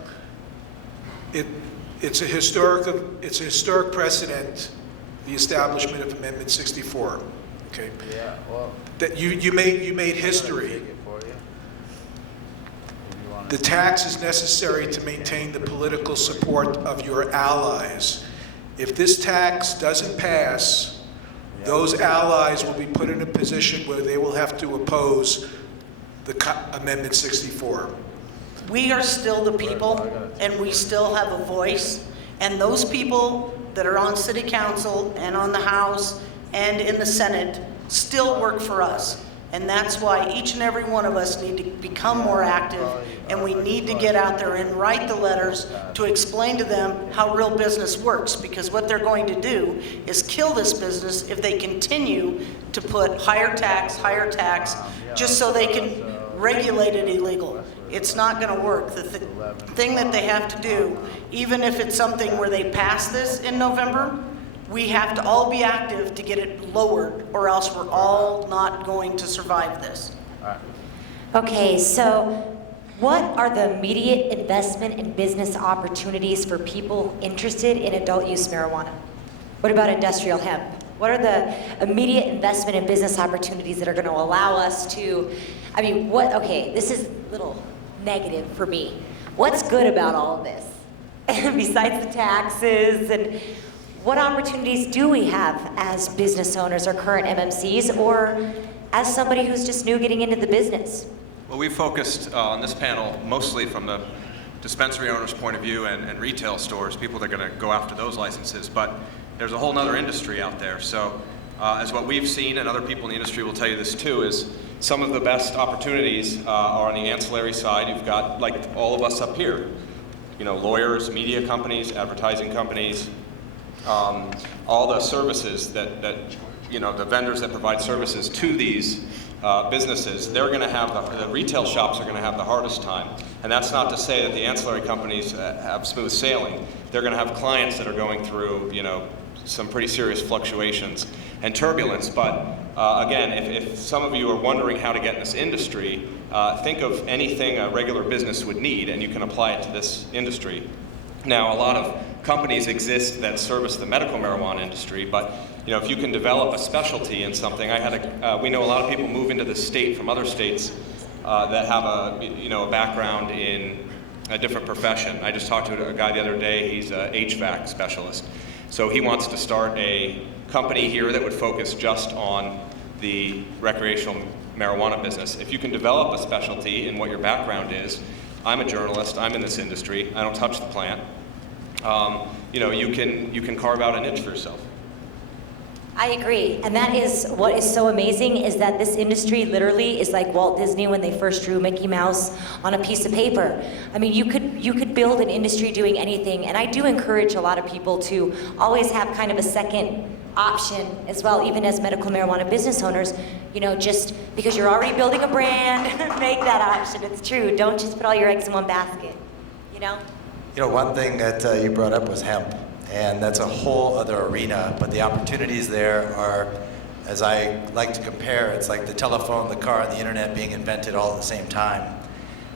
it's a historic precedent, the establishment of Amendment 64. Okay. Yeah. Well. That you made history. The tax is necessary to maintain the political support of your allies. If this tax doesn't pass, those allies will be put in a position where they will have to oppose the Amendment 64. We are still the people, and we still have a voice. And those people that are on City Council and on the House and in the Senate still work for us. And that's why each and every one of us need to become more active, and we need to get out there and write the letters to explain to them how real business works, because what they're going to do is kill this business if they continue to put higher tax just so they can regulate it illegal. It's not going to work. The thing that they have to do, even if it's something where they pass this in November, we have to all be active to get it lowered, or else we're all not going to survive this. Okay, so what are the immediate investment and business opportunities for people interested in adult use marijuana? What about industrial hemp? What are the immediate investment and business opportunities that are going to allow us to, I mean, okay, this is a little negative for me. What's good about all of this? Besides the taxes, and what opportunities do we have as business owners or current MMCs, or as somebody who's just new getting into the business? Well, we focused on this panel mostly from the dispensary owner's point of view and retail stores, people that are going to go after those licenses. But there's a whole other industry out there. So as what we've seen, and other people in the industry will tell you this too, is some of the best opportunities are on the ancillary side. You've got, like all of us up here, you know, lawyers, media companies, advertising companies, all the services that you know, the vendors that provide services to these businesses, they're going to have, the retail shops are going to have the hardest time. And that's not to say that the ancillary companies have smooth sailing. They're going to have clients that are going through, you know, some pretty serious fluctuations and turbulence. But again, if some of you are wondering how to get in this industry, think of anything a regular business would need, and you can apply it to this industry. Now, a lot of companies exist that service the medical marijuana industry, but you know, if you can develop a specialty in something, we know a lot of people move into the state from other states that have a background in a different profession. I just talked to a guy the other day. He's an HVAC specialist, so he wants to start a company here that would focus just on the recreational marijuana business. If you can develop a specialty in what your background is, I'm a journalist. I'm in this industry. I don't touch the plant. You know, you can carve out a niche for yourself. I agree, and that is what is so amazing, is that this industry literally is like Walt Disney when they first drew Mickey Mouse on a piece of paper. I mean, you could build an industry doing anything, and I do encourage a lot of people to always have kind of a second option as well, even as medical marijuana business owners. You know, just because you're already building a brand, make that option. It's true. Don't just put all your eggs in one basket, you know? You know, one thing that you brought up was hemp. And that's a whole other arena, but the opportunities there are, as I like to compare, it's like the telephone, the car, and the internet being invented all at the same time.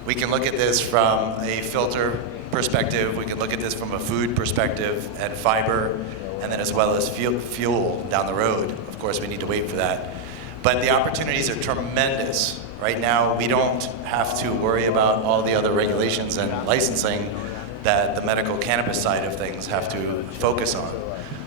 We can look at this from a filter perspective, we can look at this from a food perspective, and fiber, and then as well as fuel down the road. Of course, we need to wait for that. But the opportunities are tremendous. Right now, we don't have to worry about all the other regulations and licensing that the medical cannabis side of things have to focus on.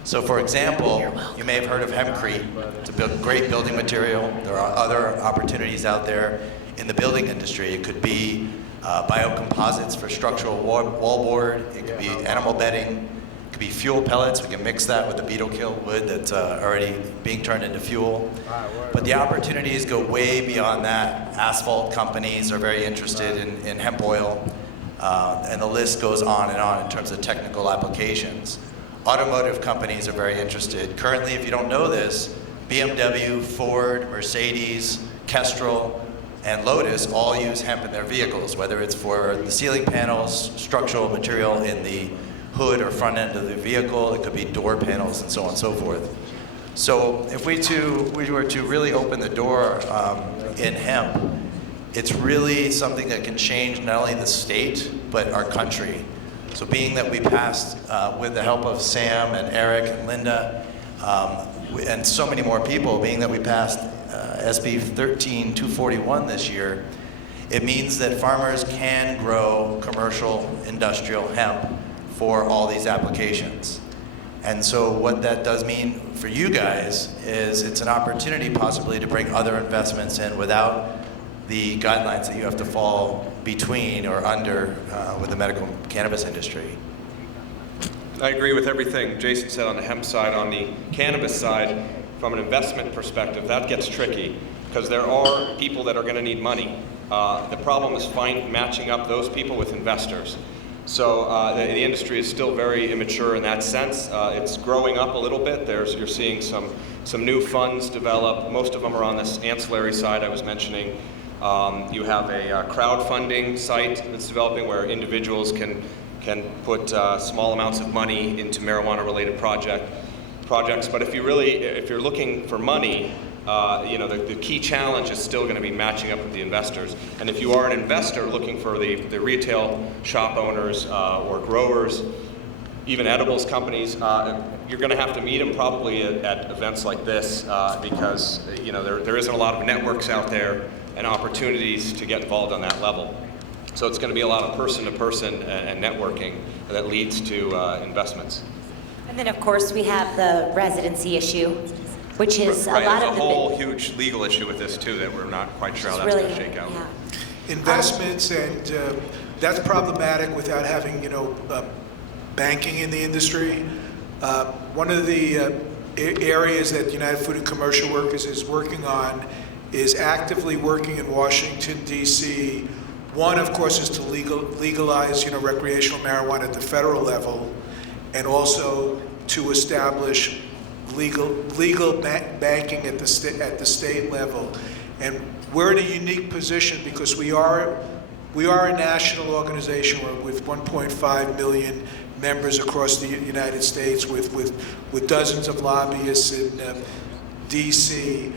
So for example, you may have heard of hempcrete. It's a great building material. There are other opportunities out there in the building industry. It could be biocomposites for structural wallboard. It could be animal bedding. It could be fuel pellets. We can mix that with the beetle kill wood that's already being turned into fuel. But the opportunities go way beyond that. Asphalt companies are very interested in hemp oil. And the list goes on in terms of technical applications. Automotive companies are very interested. Currently, if you don't know this, BMW, Ford, Mercedes, Kestrel, and Lotus all use hemp in their vehicles, whether it's for the ceiling panels, structural material in the hood or front end of the vehicle, it could be door panels, and so on and so forth. So if we were to really open the door in hemp, it's really something that can change not only the state, but our country. So being that we passed, with the help of Sam and Eric and Linda, and so many more people, being that we passed SB 13241 this year, it means that farmers can grow commercial industrial hemp for all these applications. And so what that does mean for you guys is it's an opportunity possibly to bring other investments in without the guidelines that you have to fall between or under with the medical cannabis industry. I agree with everything Jason said on the hemp side. On the cannabis side, from an investment perspective, that gets tricky because there are people that are going to need money. The problem is matching up those people with investors. So the industry is still very immature in that sense. It's growing up a little bit. You're seeing some some new funds develop. Most of them are on this ancillary side I was mentioning. You have a crowdfunding site that's developing where individuals can put small amounts of money into marijuana-related projects. But if you're looking for money, the key challenge is still going to be matching up with the investors. And if you are an investor looking for the retail shop owners or growers, even edibles companies, you're going to have to meet them probably at events like this because there isn't a lot of networks out there and opportunities to get involved on that level. So it's going to be a lot of person-to-person and networking that leads to investments. And then, of course, we have the residency issue, which is right, a lot there's of a whole huge legal issue with this too that we're not quite sure how that's going to shake out. Yeah. Investments, and that's problematic without having, banking in the industry. One of the areas that United Food and Commercial Workers is working on is actively working in Washington, D.C. One, of course, is to legalize, recreational marijuana at the federal level, and also to establish legal banking at the state level. And we're in a unique position because we are a national organization with 1.5 million members across the United States, with dozens of lobbyists in D.C.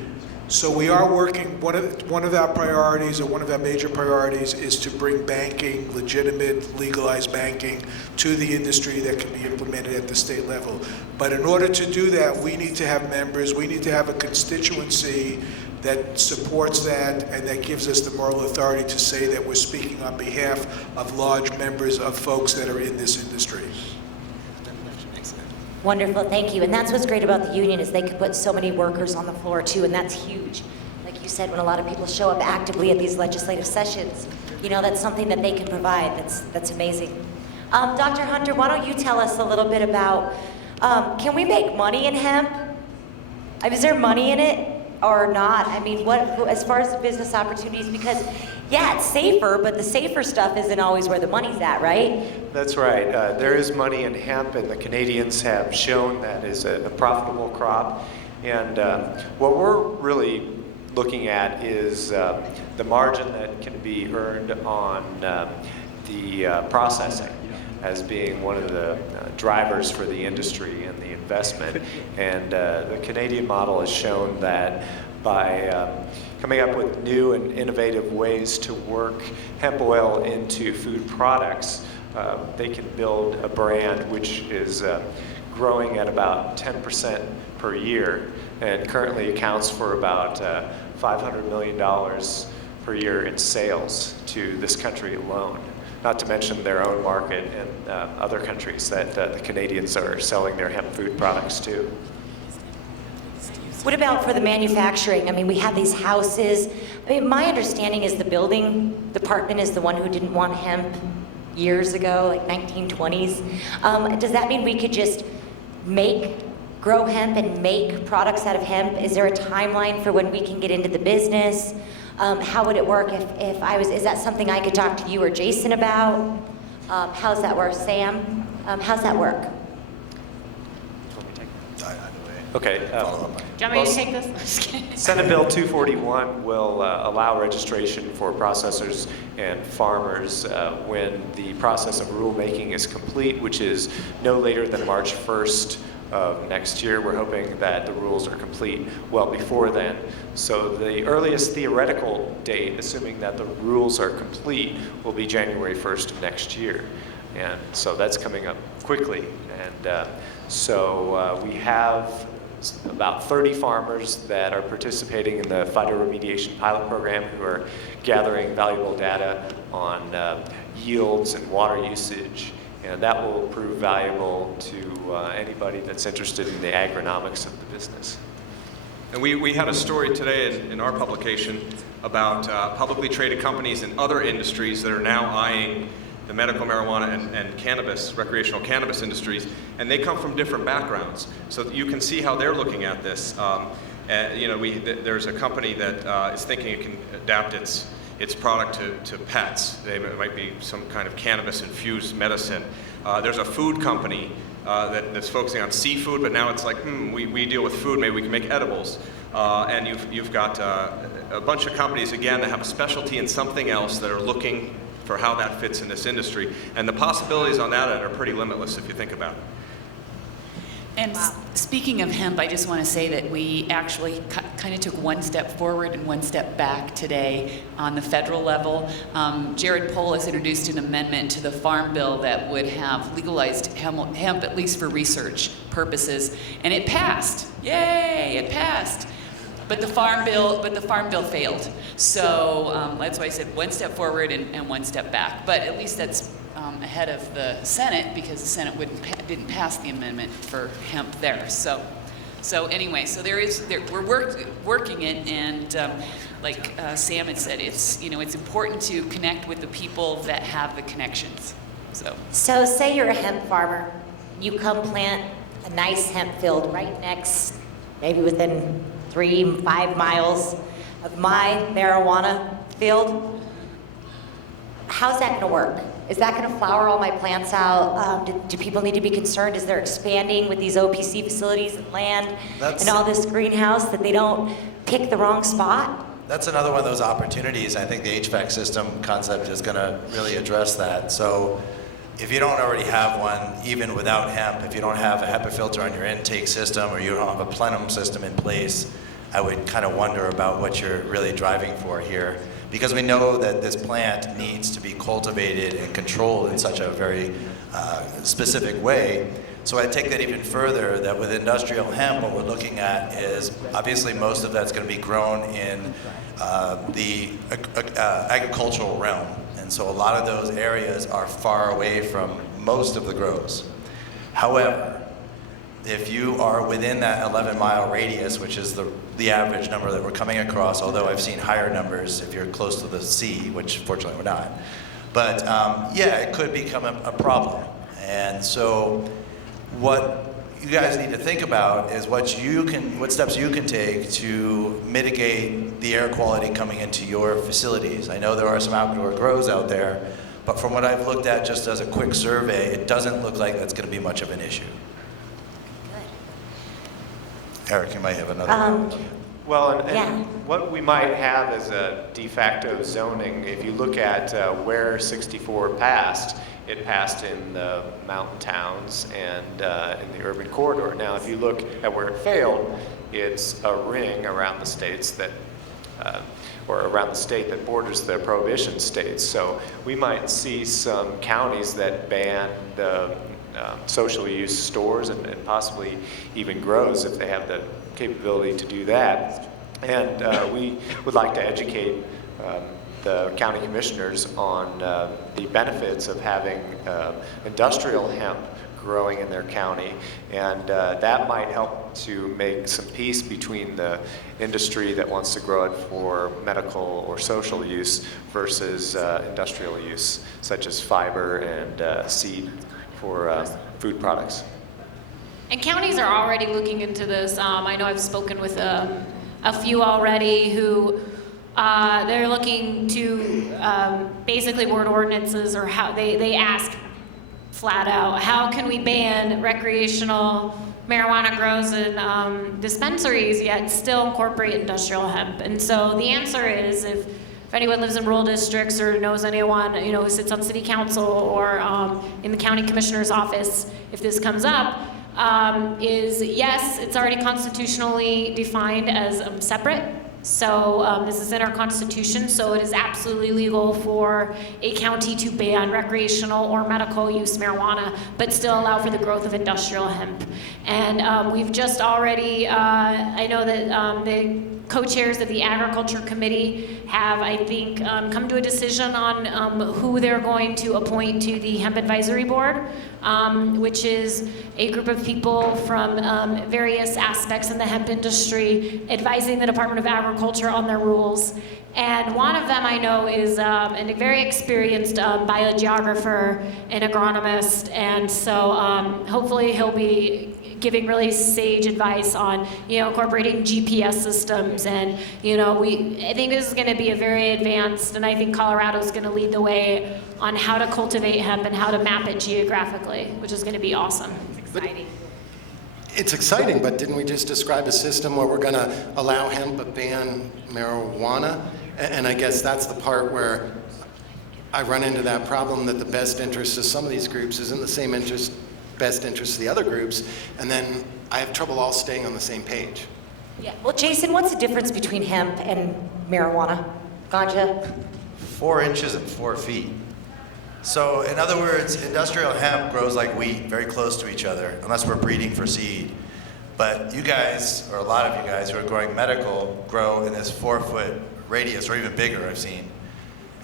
So we are working. One of our priorities, or one of our major priorities, is to bring banking, legitimate, legalized banking, to the industry that can be implemented at the state level. But in order to do that, we need to have members. We need to have a constituency that supports that and that gives us the moral authority to say that we're speaking on behalf of large members of folks that are in this industry. Wonderful, thank you. And that's what's great about the union is they could put so many workers on the floor too, and that's huge. Like you said, when a lot of people show up actively at these legislative sessions, that's something that they can provide. That's amazing. Dr. Hunter, why don't you tell us a little bit about, can we make money in hemp? Is there money in it or not? What, as far as the business opportunities, because yeah, it's safer, but the safer stuff isn't always where the money's at, right? That's right. There is money in hemp, and the Canadians have shown that is a profitable crop. And what we're really looking at is the margin that can be earned on the processing as being one of the drivers for the industry and the investment. And the Canadian model has shown that by coming up with new and innovative ways to work hemp oil into food products, they can build a brand which is growing at about 10% per year and currently accounts for about $500 million per year in sales to this country alone. Not to mention their own market in other countries that the Canadians are selling their hemp food products to. What about for the manufacturing? We have these houses. My understanding is the building department is the one who didn't want hemp years ago, like 1920s. Does that mean we could just grow hemp and make products out of hemp? Is there a timeline for when we can get into the business? How would it work if I was, is that something I could talk to you or Jason about? How's that work? Sam, how's that work? Okay. Do you want me to take this? I'm just kidding. Senate Bill 241 will allow registration for processors and farmers when the process of rulemaking is complete, which is no later than March 1st of next year. We're hoping that the rules are complete well before then. So the earliest theoretical date, assuming that the rules are complete, will be January 1st of next year. And so that's coming up quickly. And so we have about 30 farmers that are participating in the phytoremediation pilot program who are gathering valuable data on yields and water usage, and that will prove valuable to anybody that's interested in the agronomics of the business. And we had a story today in our publication about publicly traded companies in other industries that are now eyeing the medical marijuana and cannabis, recreational cannabis industries, and they come from different backgrounds. So that you can see how they're looking at this. There's a company that is thinking it can adapt its product to pets. It might be some kind of cannabis-infused medicine. There's a food company that's focusing on seafood, but now it's like, we deal with food, maybe we can make edibles. And you've got a bunch of companies, again, that have a specialty in something else that are looking for how that fits in this industry. And the possibilities on that end are pretty limitless if you think about it. And speaking of hemp, I just want to say that we actually kind of took one step forward and one step back today on the federal level. Jared Polis introduced an amendment to the Farm Bill that would have legalized hemp, at least for research purposes, and it passed. Yay! It passed. But the Farm Bill failed. So that's why I said one step forward and one step back. But at least that's ahead of the Senate, because the Senate didn't pass the amendment for hemp there. So anyway, so we're working it, and like Sam had said, it's important to connect with the people that have the connections. So say you're a hemp farmer, you come plant a nice hemp field right next, maybe within 3-5 miles of my marijuana field. How's that going to work? Is that going to flower all my plants out? Do people need to be concerned as they're expanding with these OPC facilities and land and all this greenhouse that they don't pick the wrong spot? That's another one of those opportunities. I think the HVAC system concept is going to really address that. So if you don't already have one, even without hemp, if you don't have a HEPA filter on your intake system, or you don't have a plenum system in place, I would kind of wonder about what you're really driving for here. Because we know that this plant needs to be cultivated and controlled in such a very specific way. So I take that even further, that with industrial hemp, what we're looking at is obviously most of that's going to be grown in the agricultural realm. And so a lot of those areas are far away from most of the grows. However, if you are within that 11-mile radius, which is the average number that we're coming across, although I've seen higher numbers if you're close to the sea, which fortunately we're not. But yeah, it could become a problem. And so what you guys need to think about is what steps you can take to mitigate the air quality coming into your facilities. I know there are some outdoor grows out there, but from what I've looked at just as a quick survey, it doesn't look like that's going to be much of an issue. Eric, you might have another one. Well, and what we might have as a de facto zoning, if you look at where 64 passed, it passed in the mountain towns and in the urban corridor. Now, if you look at where it failed, it's a ring around the states that, or around the state that borders the prohibition states. So we might see some counties that ban the social use stores and possibly even grows if they have the capability to do that. And we would like to educate the county commissioners on the benefits of having industrial hemp growing in their county, and that might help to make some peace between the industry that wants to grow it for medical or social use versus industrial use, such as fiber and seed for food products. And counties are already looking into this. I know I've spoken with a few already who they're looking to basically word ordinances, or how they ask flat out, how can we ban recreational marijuana grows in dispensaries yet still incorporate industrial hemp? And so the answer is, if anyone lives in rural districts or knows anyone, who sits on city council or in the county commissioner's office, if this comes up, is yes, it's already constitutionally defined as separate. So this is in our constitution, so it is absolutely legal for a county to ban recreational or medical use marijuana, but still allow for the growth of industrial hemp. And we've just already, I know that the co-chairs of the Agriculture Committee have, I think, come to a decision on who they're going to appoint to the Hemp Advisory Board, which is a group of people from various aspects in the hemp industry advising the Department of Agriculture on their rules. And one of them I know is a very experienced biogeographer and agronomist, and so hopefully he'll be giving really sage advice on, incorporating GPS systems, and I think this is going to be a very advanced, and I think Colorado's going to lead the way on how to cultivate hemp and how to map it geographically, which is going to be awesome. Exciting. It's exciting, but didn't we just describe a system where we're going to allow hemp but ban marijuana? And I guess that's the part where I run into that problem that the best interest of some of these groups isn't the same best interest of the other groups, and then I have trouble all staying on the same page. Yeah. Well, Jason, what's the difference between hemp and marijuana? Ganja? 4 inches and 4 feet. So in other words, industrial hemp grows like wheat, very close to each other, unless we're breeding for seed. But you guys, or a lot of you guys who are growing medical, grow in this 4-foot radius, or even bigger, I've seen.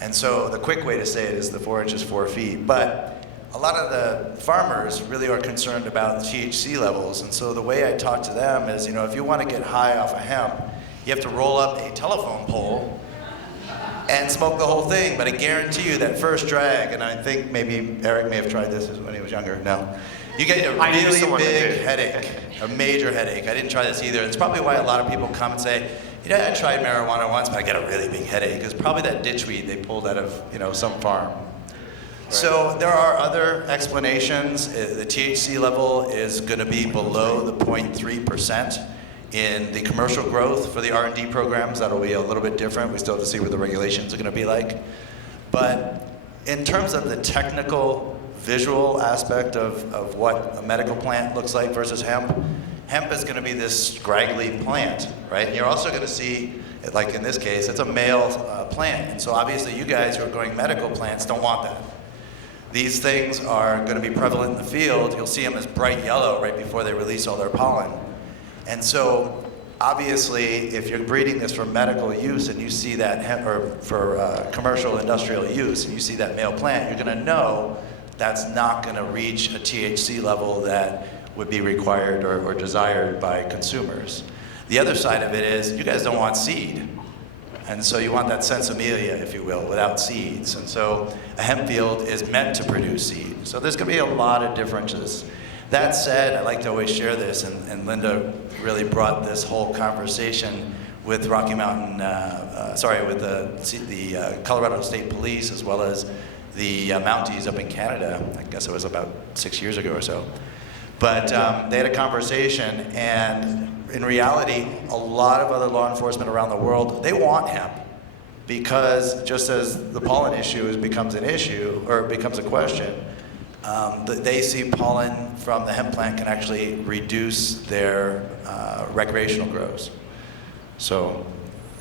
And so the quick way to say it is the 4 inches, 4 feet. But a lot of the farmers really are concerned about the THC levels. And so the way I talk to them is, if you want to get high off of hemp, you have to roll up a telephone pole and smoke the whole thing. But I guarantee you that first drag, and I think maybe Eric may have tried this when he was younger. No. You get a really big headache, a major headache. I didn't try this either. It's probably why a lot of people come and say, I tried marijuana once, but I got a really big headache. It's probably that ditchweed they pulled out of, some farm. So there are other explanations. The THC level is going to be below the 0.3% in the commercial growth for the R&D programs. That'll be a little bit different. We still have to see what the regulations are going to be like. But in terms of the technical, visual aspect of what a medical plant looks like versus hemp, hemp is going to be this scraggly plant, right? And you're also going to see, like in this case, it's a male plant. And so obviously you guys who are growing medical plants don't want that. These things are going to be prevalent in the field. You'll see them as bright yellow right before they release all their pollen. And so obviously if you're breeding this for medical use and you see that hemp, or for commercial industrial use, and you see that male plant, you're going to know that's not going to reach a THC level that would be required or desired by consumers. The other side of it is you guys don't want seed. And so you want that sensibilia, if you will, without seeds. And so a hemp field is meant to produce seed. So there's going to be a lot of differences. That said, I like to always share this, and Linda really brought this whole conversation with Rocky Mountain, with the Colorado State Police, as well as the Mounties up in Canada. I guess it was about 6 years ago or so. But they had a conversation, and in reality, a lot of other law enforcement around the world, they want hemp, because just as the pollen issue becomes an issue, or becomes a question, they see pollen from the hemp plant can actually reduce their recreational grows. So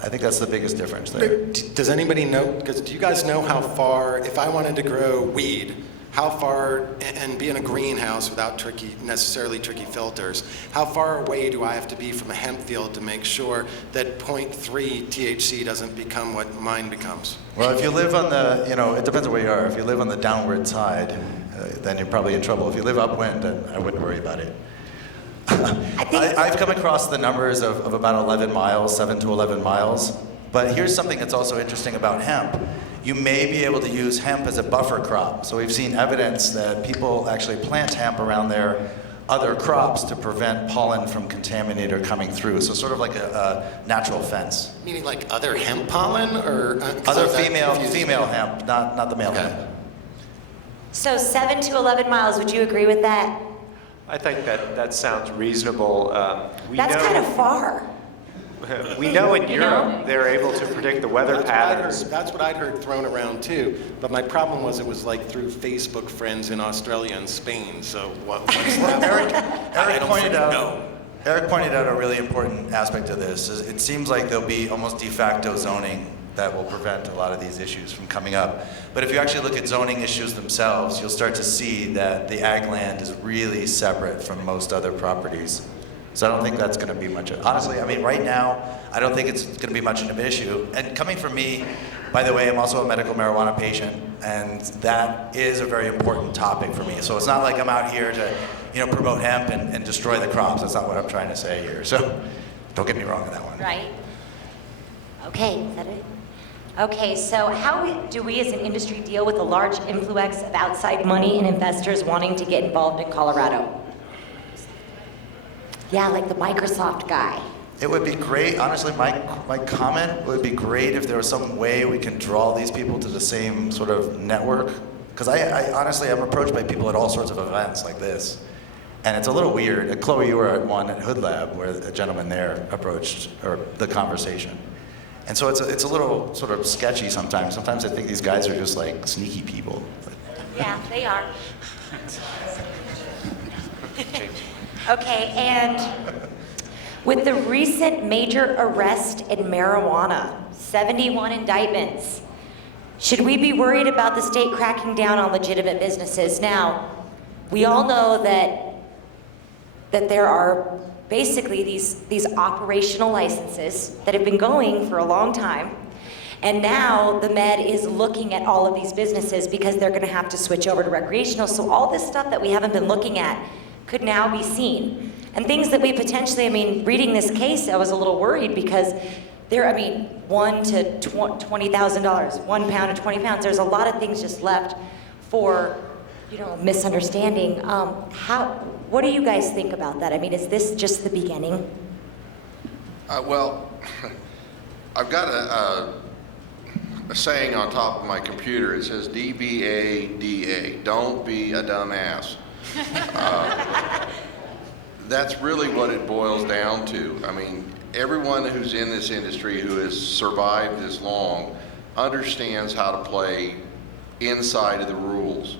I think that's the biggest difference there. Does anybody know, because do you guys know how far, if I wanted to grow weed, how far, and be in a greenhouse without necessarily tricky filters, how far away do I have to be from a hemp field to make sure that 0.3 THC doesn't become what mine becomes? Well, if you live on the, it depends on where you are. If you live on the downward side, then you're probably in trouble. If you live upwind, then I wouldn't worry about it. I've come across the numbers of about 11 miles, 7 to 11 miles. But here's something that's also interesting about hemp. You may be able to use hemp as a buffer crop. So we've seen evidence that people actually plant hemp around their other crops to prevent pollen from contaminating or coming through. So sort of like a natural fence. Meaning like other hemp pollen, or other female hemp, not the male hemp. So 7 to 11 miles, would you agree with that? I think that sounds reasonable. That's kind of far. We know in Europe they're able to predict the weather patterns. That's what I'd heard thrown around too. But my problem was it was like through Facebook friends in Australia and Spain. So what's that? Eric pointed out a really important aspect of this. It seems like there'll be almost de facto zoning that will prevent a lot of these issues from coming up. But if you actually look at zoning issues themselves, you'll start to see that the ag land is really separate from most other properties. So I don't think that's going to be much of, honestly, right now, I don't think it's going to be much of an issue. And coming from me, by the way, I'm also a medical marijuana patient, and that is a very important topic for me. So it's not like I'm out here to, promote hemp and destroy the crops. That's not what I'm trying to say here. So don't get me wrong on that one. Right. Okay, is that it? Okay, so how do we as an industry deal with the large influx of outside money and investors wanting to get involved in Colorado? Yeah, like the Microsoft guy. It would be great, honestly, my comment would be great if there was some way we can draw these people to the same sort of network. Because I honestly, I'm approached by people at all sorts of events like this. And it's a little weird. Chloe, you were at one at Hood Lab where a gentleman there approached or the conversation. And so it's a little sort of sketchy sometimes. Sometimes I think these guys are just like sneaky people. Yeah, they are. Okay, and with the recent major arrest in marijuana, 71 indictments, should we be worried about the state cracking down on legitimate businesses? Now, we all know that there are basically these operational licenses that have been going for a long time. And now the Med is looking at all of these businesses because they're gonna have to switch over to recreational. So all this stuff that we haven't been looking at could now be seen. And things that we potentially, reading this case, I was a little worried because there, $1 to $20,000, 1 pound to 20 pounds, there's a lot of things just left for, misunderstanding. What do you guys think about that? Is this just the beginning? Well, I've got a saying on top of my computer. It says DBADA, don't be a dumbass. That's really what it boils down to. Everyone who's in this industry who has survived this long understands how to play inside of the rules.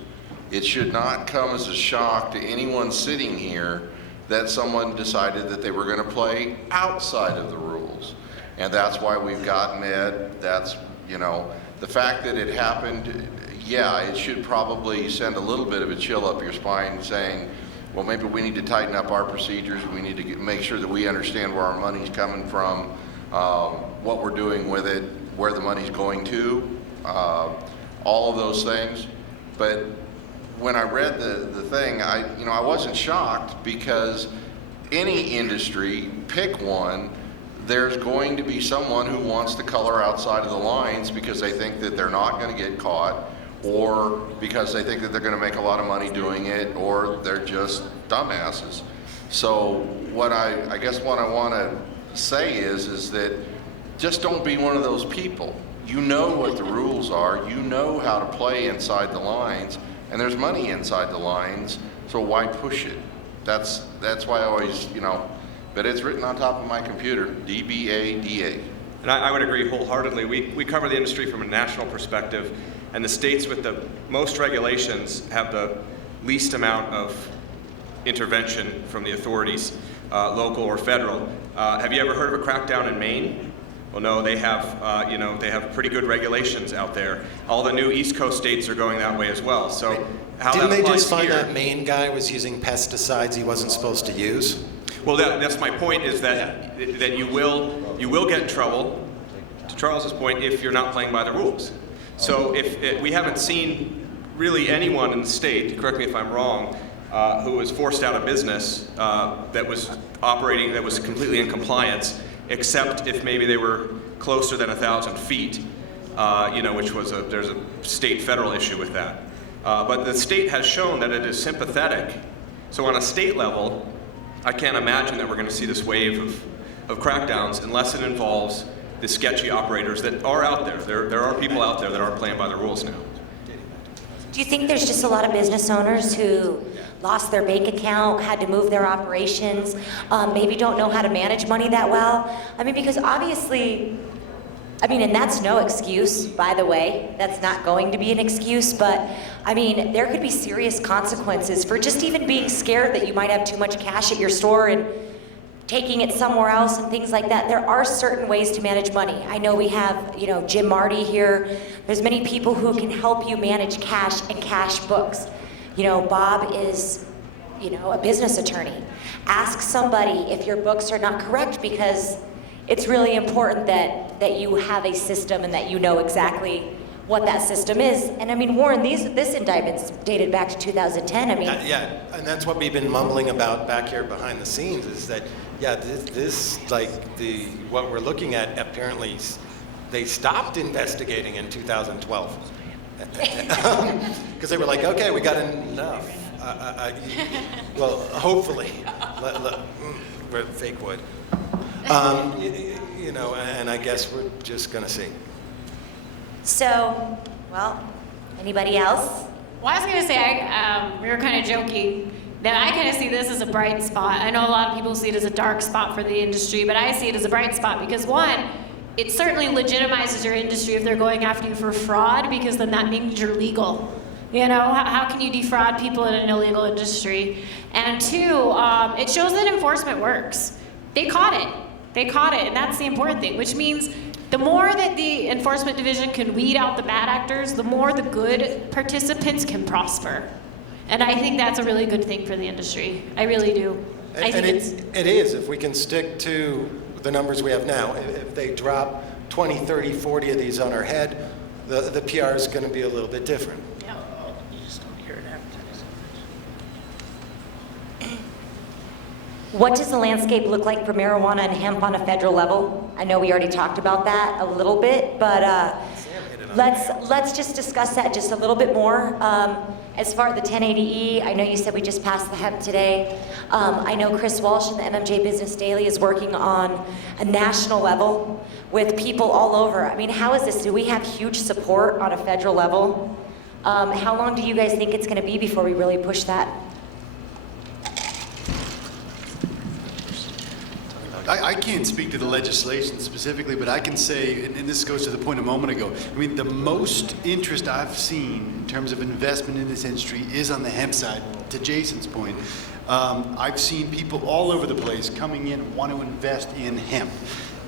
It should not come as a shock to anyone sitting here that someone decided that they were going to play outside of the rules. And that's why we've got Med. That's, the fact that it happened, yeah, it should probably send a little bit of a chill up your spine saying, well, maybe we need to tighten up our procedures. We need to make sure that we understand where our money's coming from, what we're doing with it, where the money's going to, all of those things. But when I read the thing, I wasn't shocked because any industry, pick one, there's going to be someone who wants to color outside of the lines because they think that they're not going to get caught, or because they think that they're going to make a lot of money doing it, or they're just dumbasses. So what I guess what I want to say is that just don't be one of those people. You know what the rules are. You know how to play inside the lines, and there's money inside the lines. So why push it? That's why I always, but it's written on top of my computer, DBADA. And I would agree wholeheartedly. We cover the industry from a national perspective, and the states with the most regulations have the least amount of intervention from the authorities, local or federal. Have you ever heard of a crackdown in Maine? Well, no, they have, they have pretty good regulations out there. All the new East Coast states are going that way as well. So how Didn't that they applies just find here, that Maine guy was using pesticides he wasn't supposed to use? Well, that's my point, is that you will get in trouble, to Charles's point, if you're not playing by the rules. So if we haven't seen really anyone in the state, correct me if I'm wrong, who was forced out of business that was operating, that was completely in compliance, except if maybe they were closer than 1,000 feet, which was there's a state federal issue with that. But the state has shown that it is sympathetic. So on a state level, I can't imagine that we're going to see this wave of crackdowns unless it involves the sketchy operators that are out there. There are people out there that aren't playing by the rules now. Do you think there's just a lot of business owners who lost their bank account, had to move their operations, maybe don't know how to manage money that well? Because obviously, and that's no excuse, by the way. That's not going to be an excuse, but there could be serious consequences for just even being scared that you might have too much cash at your store and taking it somewhere else and things like that. There are certain ways to manage money. I know we have, Jim Marty here. There's many people who can help you manage cash and cash books. Bob is, a business attorney. Ask somebody if your books are not correct, because it's really important that you have a system and that you know exactly what that system is. And Warren, this indictment's dated back to 2010. Yeah, and that's what we've been mumbling about back here behind the scenes, is that, this what we're looking at, apparently they stopped investigating in 2012. Because they were like, okay, we got enough. Well, hopefully, we're fake wood. And I guess we're just gonna see. So, anybody else? Well, I was going to say, we were kind of joking Now, I kind of see this as a bright spot. I know a lot of people see it as a dark spot for the industry, but I see it as a bright spot because, one, it certainly legitimizes your industry if they're going after you for fraud, because then that means you're legal. You know, how can you defraud people in an illegal industry? And two, it shows that enforcement works. They caught it. They caught it, and that's the important thing, which means the more that the enforcement division can weed out the bad actors, the more the good participants can prosper. And I think that's a really good thing for the industry. I really do. I think it is, if we can stick to the numbers we have now. If they drop 20, 30, 40 of these on our head, the PR is going to be a little bit different. Yeah. You just don't hear it advertised. What does the landscape look like for marijuana and hemp on a federal level? I know we already talked about that a little bit, but let's just discuss that just a little bit more. As far as the 1080E, I know you said we just passed the hemp today. I know Chris Walsh in the MMJ Business Daily is working on a national level with people all over. I mean, how is this? Do we have huge support on a federal level? How long do you guys think it's going to be before we really push that? I can't speak to the legislation specifically, but I can say, and this goes to the point a moment ago, I mean, the most interest I've seen in terms of investment in this industry is on the hemp side, to Jason's point. I've seen people all over the place coming in and want to invest in hemp.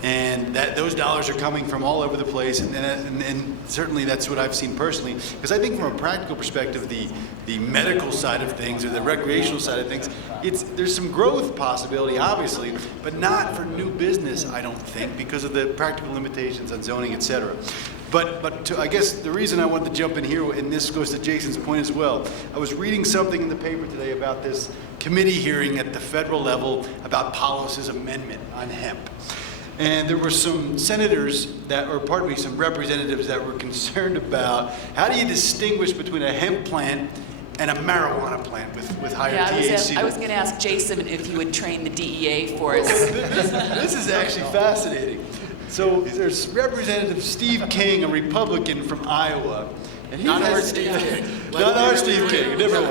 And those dollars are coming from all over the place, and certainly that's what I've seen personally. Because I think from a practical perspective, the medical side of things or the recreational side of things, there's some growth possibility, obviously, but not for new business, I don't think, because of the practical limitations on zoning, et cetera. But I guess the reason I wanted to jump in here, and this goes to Jason's point as well, I was reading something in the paper today about this committee hearing at the federal level about Paulos' amendment on hemp. And there were some senators some representatives that were concerned about how do you distinguish between a hemp plant and a marijuana plant with higher THC. I was going to ask Jason if he would train the DEA for us. This is actually fascinating. So there's Representative Steve King, a Republican from Iowa. And he Not our Steve King. Not our Steve King, a different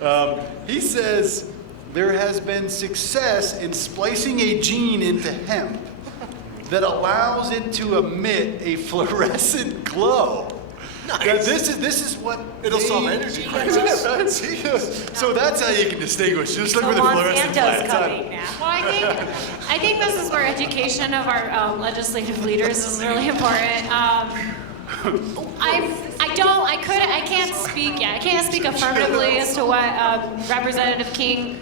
one. He says there has been success in splicing a gene into hemp that allows it to emit a fluorescent glow. Nice. Now, this is what it'll solve energy crisis. So that's how you can distinguish. Just look for the fluorescent plants. Coming now. Well, I think this is where education of our legislative leaders is really important. I can't speak affirmatively as to what Representative King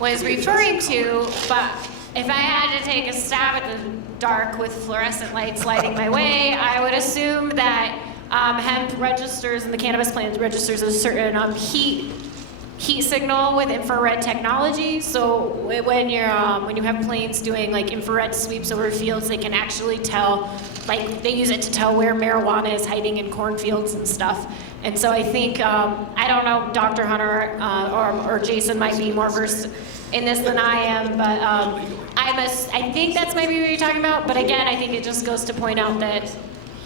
was referring to, but if I had to take a stab at the dark with fluorescent lights lighting my way, I would assume that hemp registers and the cannabis plant registers a certain heat signal with infrared technology. So when you have planes doing like infrared sweeps over fields, they can actually tell, like they use it to tell where marijuana is hiding in cornfields and stuff. And so I think I don't know, Dr. Hunter or Jason might be more versed in this than I am, but I think that's maybe what you're talking about. But again, I think it just goes to point out that,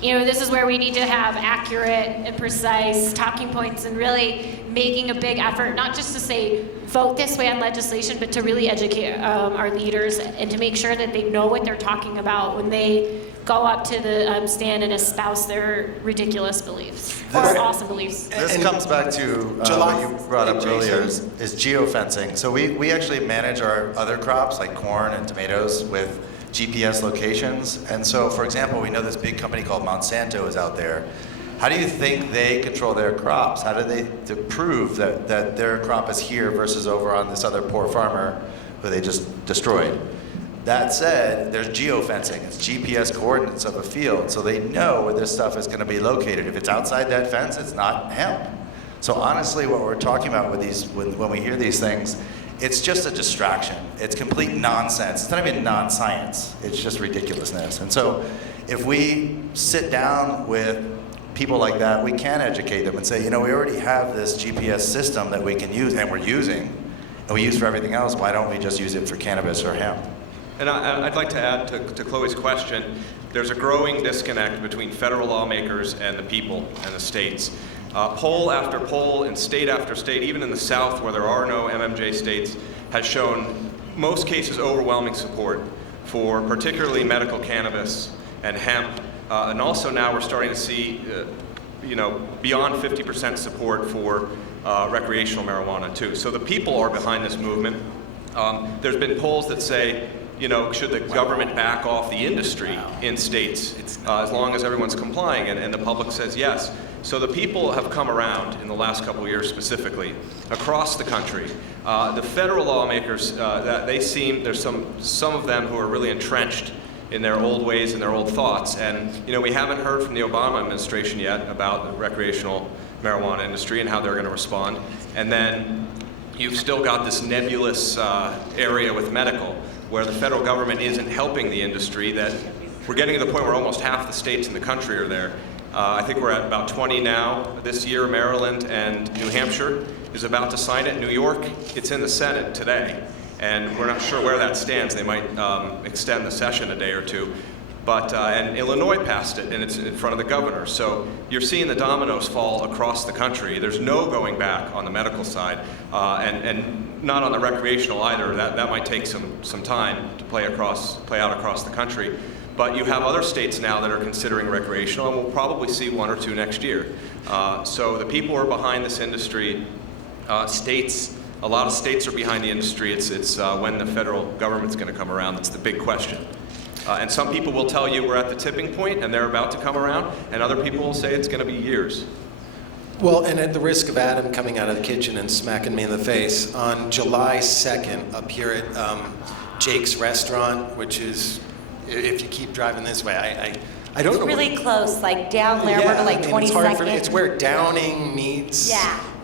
you know, this is where we need to have accurate and precise talking points and really making a big effort, not just to say vote this way on legislation, but to really educate our leaders and to make sure that they know what they're talking about when they go up to the stand and espouse their ridiculous beliefs or awesome beliefs. This comes back to what you brought up earlier is geofencing. So we actually manage our other crops like corn and tomatoes with GPS locations. And so, for example, we know this big company called Monsanto is out there. How do you think they control their crops? How do they prove that their crop is here versus over on this other poor farmer who they just destroyed? That said, there's geofencing. It's GPS coordinates of a field, so they know where this stuff is going to be located. If it's outside that fence, it's not hemp. So honestly, what we're talking about with these, when we hear these things, it's just a distraction. It's complete nonsense. It's not even non-science. It's just ridiculousness. And so if we sit down with people like that, we can educate them and say, you know, we already have this GPS system that we can use, and we're using, and we use for everything else. Why don't we just use it for cannabis or hemp? And I'd like to add to Chloe's question, there's a growing disconnect between federal lawmakers and the people and the states. Poll after poll in state after state, even in the South where there are no MMJ states, has shown most cases overwhelming support for particularly medical cannabis and hemp. And also now we're starting to see beyond 50% support for recreational marijuana too. So the people are behind this movement. There's been polls that say, should the government back off the industry in states as long as everyone's complying, and the public says yes. So the people have come around in the last couple of years specifically across the country. The federal lawmakers, there's some of them who are really entrenched in their old ways and their old thoughts. And we haven't heard from the Obama administration yet about the recreational marijuana industry and how they're going to respond. And then you've still got this nebulous area with medical, where the federal government isn't helping the industry. That we're getting to the point where almost half the states in the country are there. I think we're at about 20 now this year. Maryland and New Hampshire is about to sign it. New York, it's in the Senate today, and we're not sure where that stands. They might extend the session a day or two. But, and Illinois passed it, and it's in front of the governor. So you're seeing the dominoes fall across the country. There's no going back on the medical side, and not on the recreational either. That might take some time to play out across the country. But you have other states now that are considering recreational, and we'll probably see one or two next year. So the people are behind this industry. A lot of states are behind the industry. It's when the federal government's going to come around that's the big question. And some people will tell you we're at the tipping point and they're about to come around, and other people will say it's going to be years. Well, and at the risk of Adam coming out of the kitchen and smacking me in the face, on July 2nd up here at Jake's Restaurant, which is, if you keep driving this way, I don't know. It's really close, like down Larimer to like 22nd. It's hard for me. It's where Downing meets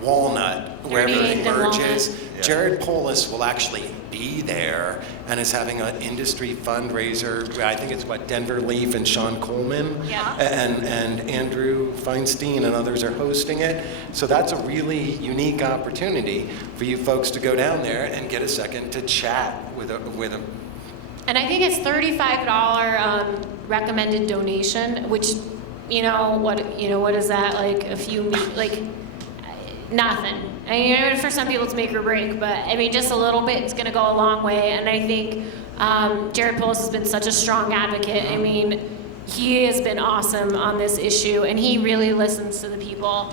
Walnut, wherever it merges. Jared Polis will actually be there and is having an industry fundraiser. I think it's Denver Leaf and Sean Coleman and Andrew Feinstein and others are hosting it. So that's a really unique opportunity for you folks to go down there and get a second to chat with a And I think it's $35 recommended donation, which what is that, like a few nothing. I mean, for some people it's make or break, but I mean, just a little bit is going to go a long way. And I think Jared Polis has been such a strong advocate. I mean, he has been awesome on this issue, and he really listens to the people.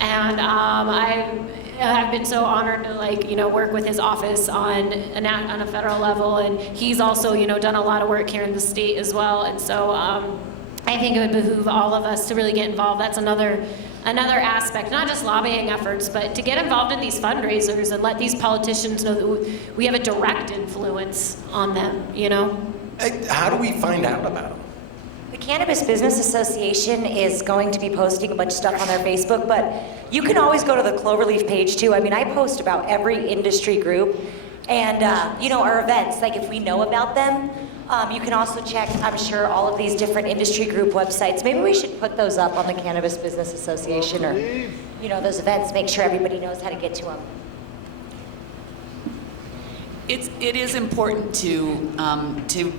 And I've been so honored to work with his office on a federal level, and he's also done a lot of work here in the state as well. And so I think it would behoove all of us to really get involved. That's another aspect, not just lobbying efforts, but to get involved in these fundraisers and let these politicians know that we have a direct influence on them. How do we find out about them? The Cannabis Business Association is going to be posting a bunch of stuff on their Facebook, but you can always go to the Clover Leaf page too. I mean, I post about every industry group and, our events, like if we know about them. You can also check, I'm sure, all of these different industry group websites. Maybe we should put those up on the Cannabis Business Association or, those events, make sure everybody knows how to get to them. It is important to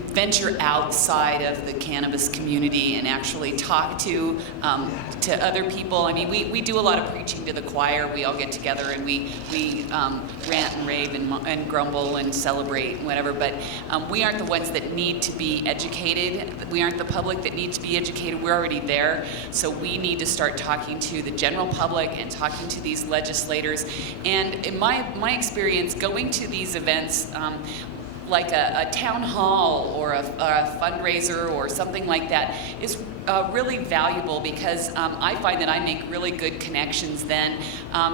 venture outside of the cannabis community and actually talk to other people. I mean, we do a lot of preaching to the choir. We all get together and we rant and rave and grumble and celebrate and whatever. But we aren't the ones that need to be educated. We aren't the public that need to be educated. We're already there. So we need to start talking to the general public and talking to these legislators. And in my experience, going to these events, like a town hall or a fundraiser or something like that is really valuable because I find that I make really good connections then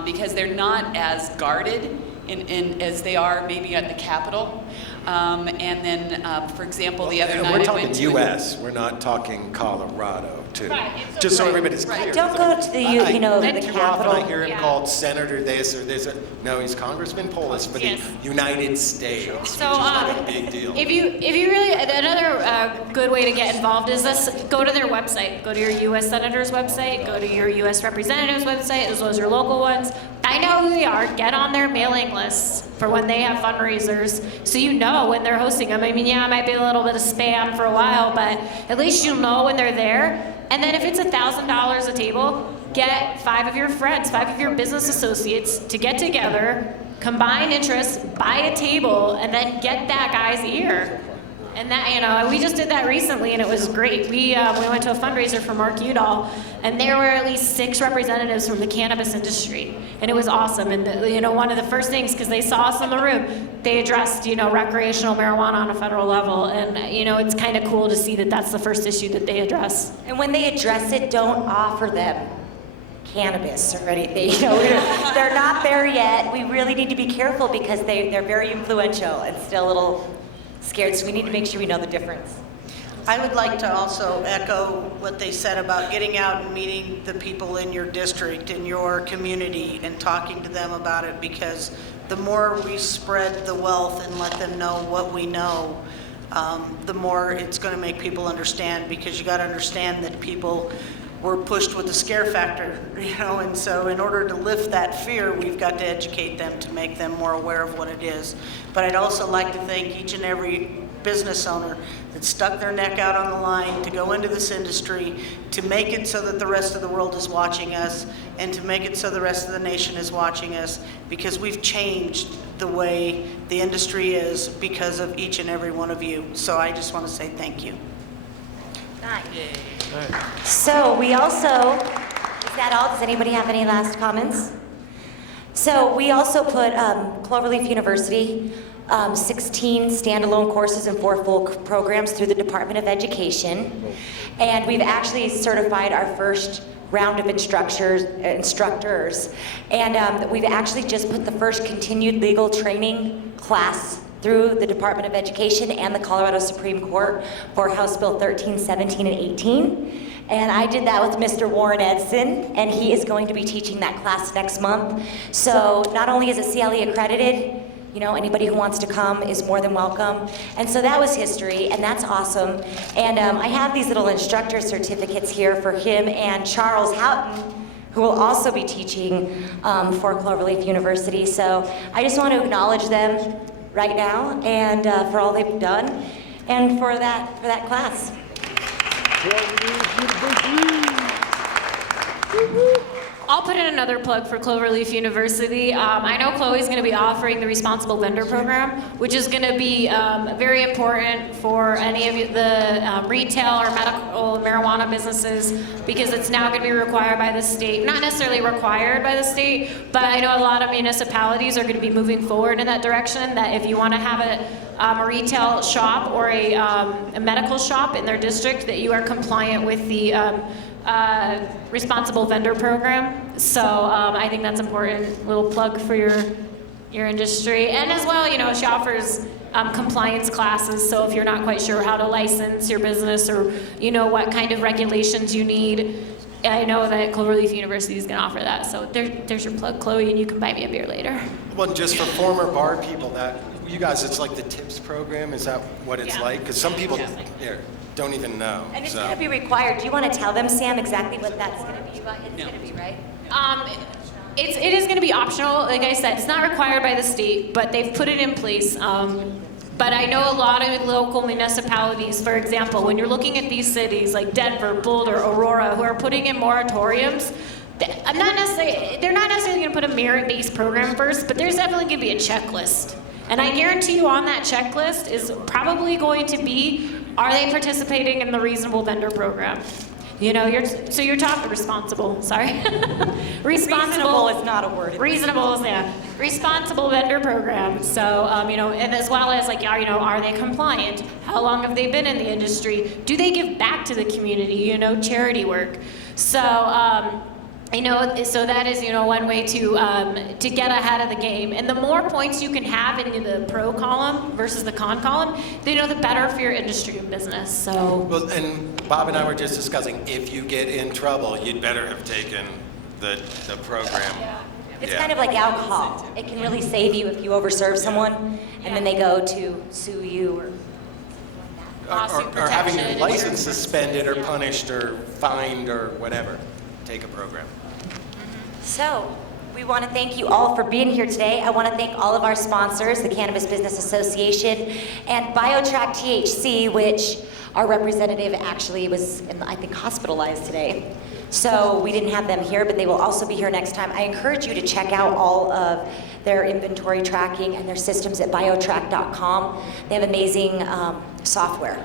because they're not as guarded as they are maybe at the Capitol. And then, for example, the other night we're I went to talking U.S. We're not talking Colorado, too. Right, just so everybody's clear. Don't go to the, the too Capitol. often I hear him called Senator this or this. No, he's Congressman Polis for the United States, so, which is not a big deal. If you really, another good way to get involved is go to their website. Go to your U.S. Senator's website. Go to your U.S. Representative's website, as well as your local ones. Find out who they are. Get on their mailing lists for when they have fundraisers, so you know when they're hosting them. I mean, it might be a little bit of spam for a while, but at least you'll know when they're there. And then if it's $1,000 a table, get 5 of your friends, 5 of your business associates to get together, combine interests, buy a table, and then get that guy's ear. And that, you know, we just did that recently, and it was great. We went to a fundraiser for Mark Udall, and there were at least 6 representatives from the cannabis industry, and it was awesome. And you know, one of the first things, because they saw us in the room, they addressed, you know, recreational marijuana on a federal level, and you know, it's kind of cool to see that that's the first issue that they address. And when they address it, don't offer them cannabis or anything. You know, they're not there yet. We really need to be careful because they're very influential and still a little scared, so we need to make sure we know the difference. I would like to also echo what they said about getting out and meeting the people in your district, in your community, and talking to them about it, because the more we spread the wealth and let them know what we know, the more it's going to make people understand, because you got to understand that people were pushed with the scare factor, you know, and so in order to lift that fear, we've got to educate them to make them more aware of what it is. But I'd also like to thank each and every business owner that stuck their neck out on the line to go into this industry, to make it so that the rest of the world is watching us, and to make it so the rest of the nation is watching us, because we've changed the way the industry is because of each and every one of you. So I just want to say thank you. Nice. So we also, is that all? Does anybody have any last comments? So we also put Clover Leaf University, 16 standalone courses and 4 full programs through the Department of Education. And we've actually certified our first round of instructors. And we've actually just put the first continued legal training class through the Department of Education and the Colorado Supreme Court for House Bill 13, 17, and 18. And I did that with Mr. Warren Edson, and he is going to be teaching that class next month. So not only is it CLE accredited, you know, anybody who wants to come is more than welcome. And so that was history, and that's awesome. And I have these little instructor certificates here for him and Charles Houghton, who will also be teaching for Clover Leaf University. So I just want to acknowledge them right now, and for all they've done, and for that class. I'll put in another plug for Clover Leaf University. I know Chloe's going to be offering the Responsible Vendor Program, which is going to be very important for any of the retail or medical marijuana businesses, because it's now going to be required by the state. Not necessarily required by the state, but I know a lot of municipalities are going to be moving forward in that direction, that if you want to have a retail shop or a medical shop in their district, that you are compliant with the Responsible Vendor Program. So I think that's important. Little plug for your industry. And as well, you know, she offers compliance classes. So if you're not quite sure how to license your business, or you know what kind of regulations you need, I know that Clover Leaf University is going to offer that. So there's your plug, Chloe, and you can buy me a beer later. Well, just for former bar people, that you guys, it's like the TIPS program. Is that what it's like? Because some people here don't even know. And it's going to be required. Do you want to tell them, Sam, exactly what that's going to be? It's going to be, right? It is going to be optional. Like I said, it's not required by the state, but they've put it in place. But I know a lot of local municipalities, for example, when you're looking at these cities like Denver, Boulder, Aurora, who are putting in moratoriums, they're not necessarily going to put a merit-based program first, but there's definitely going to be a checklist. And I guarantee you on that checklist is probably going to be, are they participating in the Reasonable Vendor Program? You know, you're talking responsible, sorry. Reasonable is not a word. Reasonable is, yeah. Responsible Vendor Program. So, you know, and as well as like, you know, are they compliant? How long have they been in the industry? Do they give back to the community, you know, charity work? So, you know, so that is, you know, one way to get ahead of the game. And the more points you can have in the pro column versus the con column, you know, the better for your industry and business. So. Well, and Bob and I were just discussing, if you get in trouble, you'd better have taken the program. Yeah. It's kind of like alcohol. It can really save you if you overserve someone, and then they go to sue you or having your license suspended or punished or fined or whatever. Take a program. So, we want to thank you all for being here today. I want to thank all of our sponsors, the Cannabis Business Association and BioTrack THC, which our representative actually was, I think, hospitalized today. So we didn't have them here, but they will also be here next time. I encourage you to check out all of their inventory tracking and their systems at biotrack.com. They have amazing software.